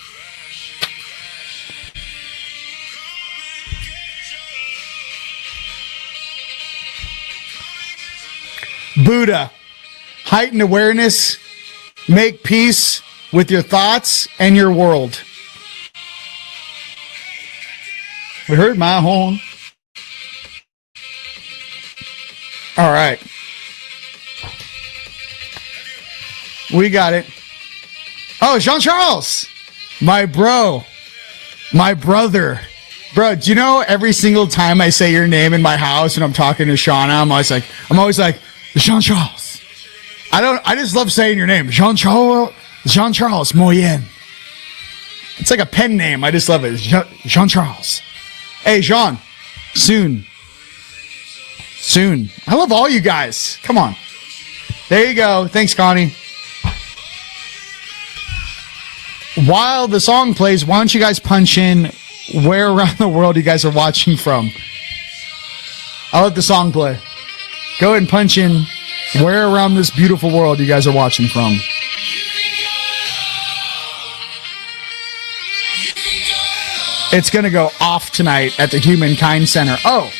Buddha. Heighten awareness. Make peace with your thoughts and your world. We heard my horn. All right. We got it. Oh, Jean-Charles. My bro. My brother. Bro, do you know every single time I say your name in my house and I'm talking to Shauna, I'm always like, Jean-Charles. I just love saying your name. Jean-Charles Moyen. It's like a pen name. I just love it. Jean-Charles. Hey, Jean. Soon. I love all you guys. Come on. There you go. Thanks, Connie. While the song plays, why don't you guys punch in where around the world you guys are watching from? I'll let the song play. Go ahead and punch in where around this beautiful world you guys are watching from. It's going to go off tonight at the Humankind Center. Oh,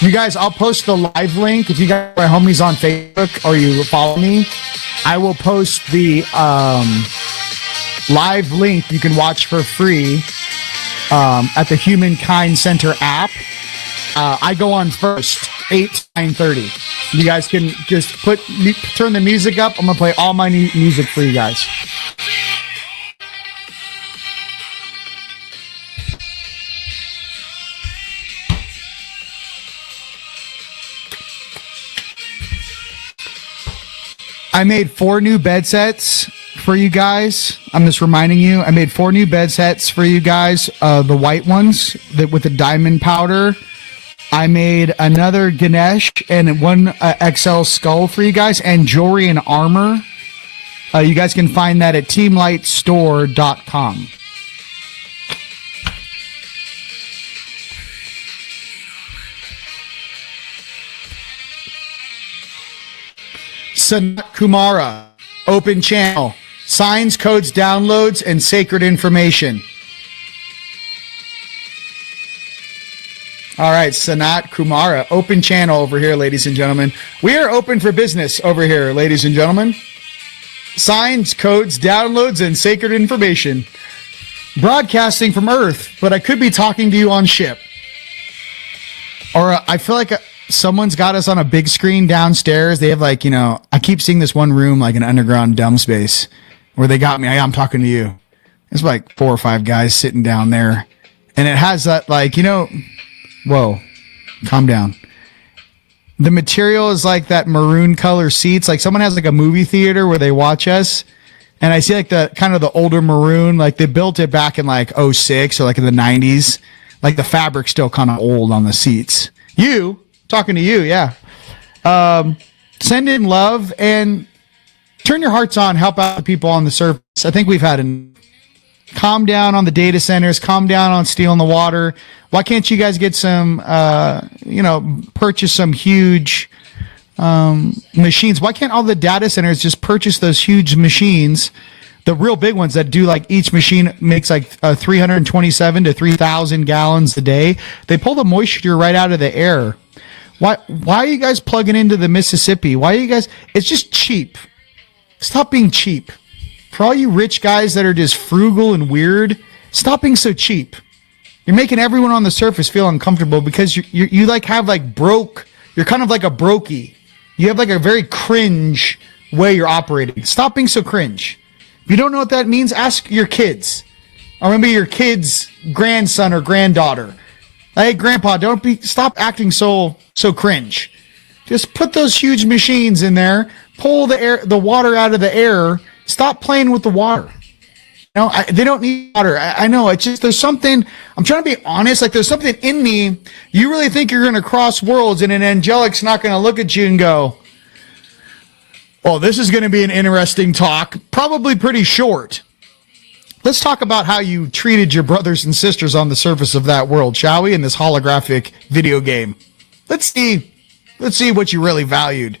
you guys, I'll post the live link. If you guys are my homies on Facebook or you follow me, I will post the live link you can watch for free at the Humankind Center app. I go on first, 8 to 9:30. You guys can just turn the music up. I'm going to play all my new music for you guys. I made 4 new bed sets for you guys. I'm just reminding you, I made 4 new bed sets for you guys. The white ones with the diamond powder. I made another Ganesh and one XL skull for you guys, and jewelry and armor. You guys can find that at teamlightstore.com. Sanat Kumara, open channel. Signs, codes, downloads, and sacred information. All right, Sanat Kumara, open channel over here, ladies and gentlemen. We are open for business over here, ladies and gentlemen. Signs, codes, downloads, and sacred information. Broadcasting from Earth, but I could be talking to you on ship. Or I feel like someone's got us on a big screen downstairs. They have like, I keep seeing this one room, like an underground dumb space, where they got me. I'm talking to you. It's like 4 or 5 guys sitting down there. And it has that like, whoa, calm down. The material is like that maroon color seats. Like someone has like a movie theater where they watch us. And I see like the kind of the older maroon, like they built it back in like '06 or like in the 90s. Like the fabric's still kind of old on the seats. Talking to you, yeah. Send in love and turn your hearts on. Help out the people on the surface. I think we've had calm down on the data centers. Calm down on stealing the water. Why can't you guys get some, purchase some huge machines? Why can't all the data centers just purchase those huge machines, the real big ones that do like each machine makes like 327 to 3,000 gallons a day? They pull the moisture right out of the air. Why are you guys plugging into the Mississippi? Why are you guys? It's just cheap. Stop being cheap. For all you rich guys that are just frugal and weird, stop being so cheap. You're making everyone on the surface feel uncomfortable because you like have like broke. You're kind of like a brokey. You have like a very cringe way you're operating. Stop being so cringe. If you don't know what that means, ask your kids. Or maybe your kid's grandson or granddaughter. Hey, Grandpa, stop acting so cringe. Just put those huge machines in there. Pull the water out of the air. Stop playing with the water. They don't need water. I know. It's just, there's something, I'm trying to be honest. Like there's something in me. You really think you're going to cross worlds and an angelic's not going to look at you and go, well, this is going to be an interesting talk. Probably pretty short. Let's talk about how you treated your brothers and sisters on the surface of that world, shall we? In this holographic video game. Let's see what you really valued.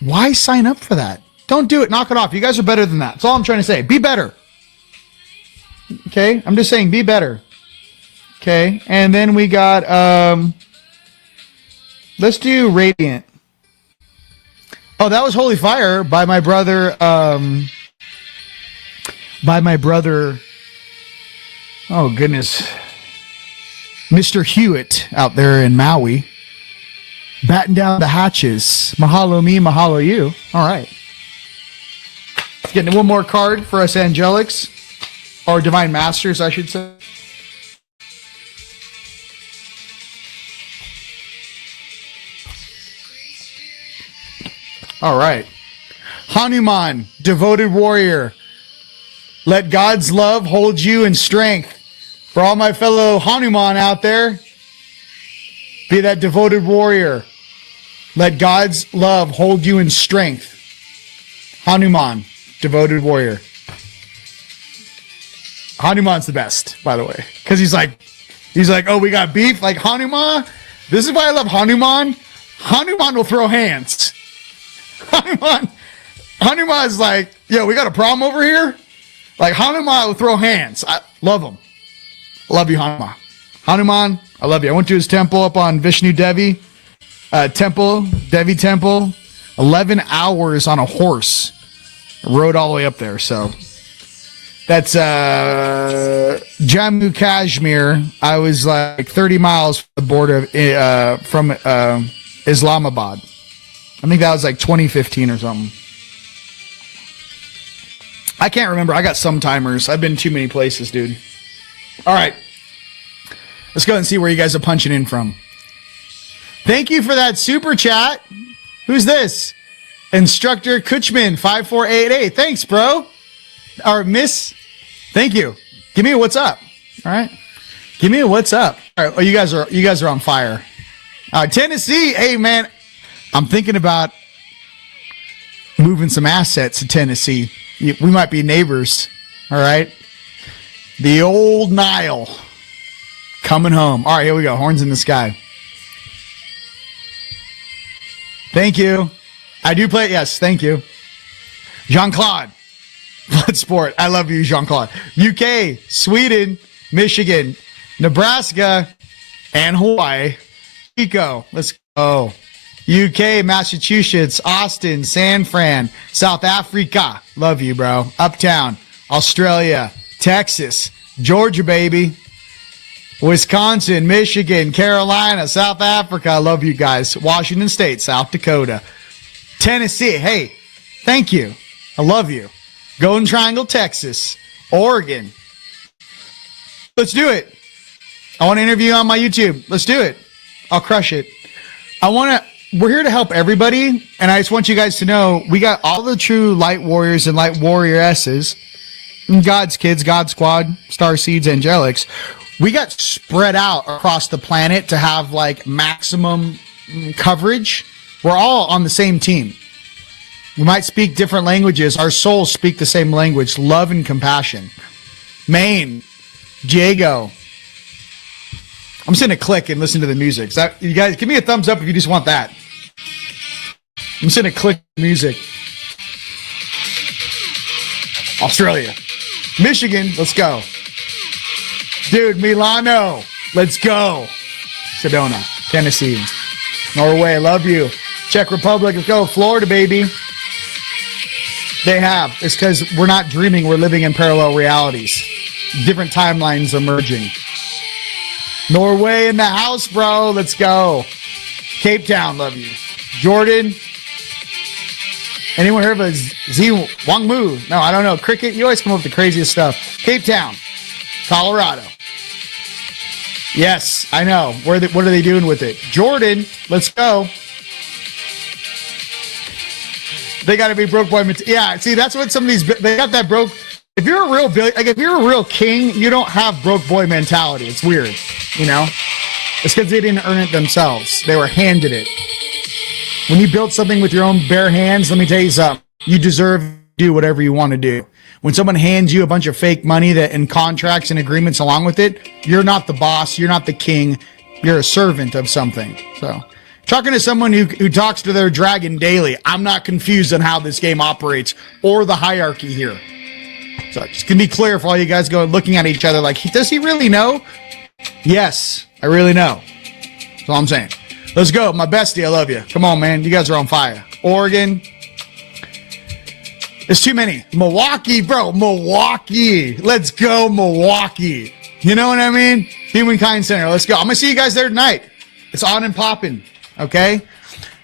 Why sign up for that? Don't do it. Knock it off. You guys are better than that. That's all I'm trying to say. Be better. Okay? I'm just saying be better. Okay? And then we got, let's do Radiant. Oh, that was Holy Fire by my brother, oh goodness, Mr. Hewitt out there in Maui. Batten down the hatches. Mahalo me, mahalo you. All right. Getting one more card for us angelics. Or divine masters, I should say. All right. Hanuman, devoted warrior. Let God's love hold you in strength. For all my fellow Hanuman out there, be that devoted warrior. Let God's love hold you in strength. Hanuman, devoted warrior. Hanuman's the best, by the way. Because he's like, oh, we got beef? Like Hanuman? This is why I love Hanuman. Hanuman will throw hands. Hanuman's like, yo, we got a problem over here? Like Hanuman will throw hands. I love him. Love you, Hanuman. Hanuman, I love you. I went to his temple up on Vishnu Devi Devi Temple. 11 hours on a horse. I rode all the way up there, so... That's Jammu Kashmir. I was like 30 miles from the border from Islamabad. I think that was like 2015 or something. I can't remember. I got some timers. I've been too many places, dude. All right. Let's go and see where you guys are punching in from. Thank you for that super chat. Who's this? Instructor Kuchman 5488. Thanks, bro. Or Miss. Thank you. Give me a what's up. All right. Give me a what's up. All right. Oh, you guys are on fire. Tennessee. Hey, man. I'm thinking about moving some assets to Tennessee. We might be neighbors. All right. The old Nile coming home. All right. Here we go. Horns in the sky. Thank you. I do play. Yes, thank you. Jean-Claude. Bloodsport. I love you, Jean-Claude. UK, Sweden, Michigan, Nebraska, and Hawaii. Chico, let's go. UK, Massachusetts, Austin, San Fran, South Africa. Love you, bro. Uptown, Australia, Texas, Georgia, baby. Wisconsin, Michigan, Carolina, South Africa. I love you guys. Washington State, South Dakota. Tennessee. Hey, thank you. I love you. Golden Triangle, Texas. Oregon. Let's do it. I want to interview you on my YouTube. Let's do it. I'll crush it. We're here to help everybody, and I just want you guys to know we got all the true light warriors and light warrioresses, God's kids, God Squad, Star Seeds, Angelics. We got spread out across the planet to have like maximum coverage. We're all on the same team. We might speak different languages. Our souls speak the same language, love and compassion. Maine, Diego. I'm just going to click and listen to the music. You guys, give me a thumbs up if you just want that. I'm just going to click music. Australia. Michigan, let's go. Dude, Milano, let's go. Sedona, Tennessee. Norway, love you. Czech Republic, let's go. Florida, baby. They have. It's because we're not dreaming. We're living in parallel realities. Different timelines are merging. Norway in the house, bro. Let's go. Cape Town, love you. Jordan. Anyone heard of a Wangmu? No, I don't know. Cricket, you always come up with the craziest stuff. Cape Town, Colorado. Yes, I know. What are they doing with it? Jordan, let's go. They got to be broke boy. Yeah, see, that's what some of these, they got that broke. If you're a real if you're a real king, you don't have broke boy mentality. It's weird, you know? It's because they didn't earn it themselves. They were handed it. When you build something with your own bare hands, let me tell you something. You deserve to do whatever you want to do. When someone hands you a bunch of fake money that and contracts and agreements along with it, you're not the boss. You're not the king. You're a servant of something. So talking to someone who talks to their dragon daily, I'm not confused on how this game operates or the hierarchy here. So just can be clear for all you guys going looking at each other like, does he really know? Yes, I really know. That's all I'm saying. Let's go. My bestie, I love you. Come on, man. You guys are on fire. Oregon. There's too many. Milwaukee, bro. Milwaukee. Let's go, Milwaukee. You know what I mean? Humankind Center. Let's go. I'm going to see you guys there tonight. It's on and popping. Okay?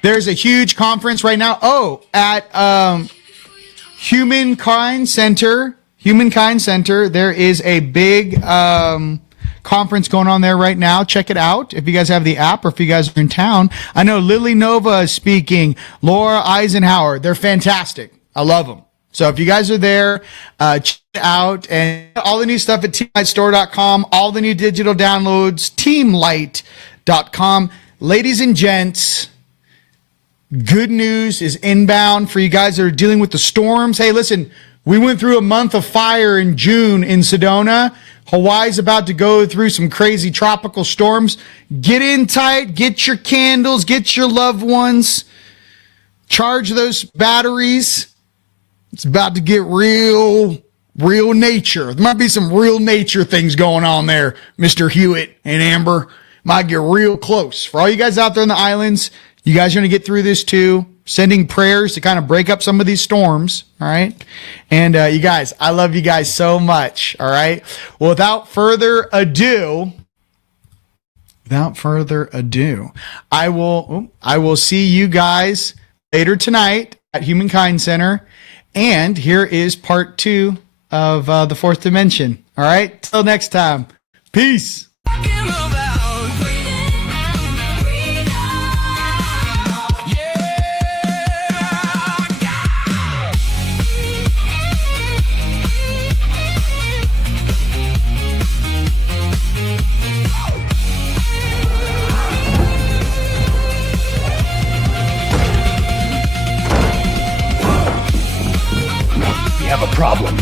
There's a huge conference right now. Oh, at Humankind Center. Humankind Center. There is a big conference going on there right now. Check it out if you guys have the app or if you guys are in town. I know Lily Nova is speaking. Laura Eisenhower. They're fantastic. I love them. So if you guys are there, check it out. And all the new stuff at teamlightstore.com, all the new digital downloads, teamlight.com. Ladies and gents, good news is inbound for you guys that are dealing with the storms. Hey, listen, we went through a month of fire in June in Sedona. Hawaii's about to go through some crazy tropical storms. Get in tight, get your candles, get your loved ones, charge those batteries. It's about to get real nature. There might be some real nature things going on there, Mr. Hewitt and Amber. Might get real close. For all you guys out there in the islands, you guys are going to get through this too. Sending prayers to kind of break up some of these storms, all right? And you guys, I love you guys so much, all right? Well, without further ado, I will see you guys later tonight at Humankind Center. And here is part 2 of the Fourth Dimension. All right? Till next time. Peace. We have a problem.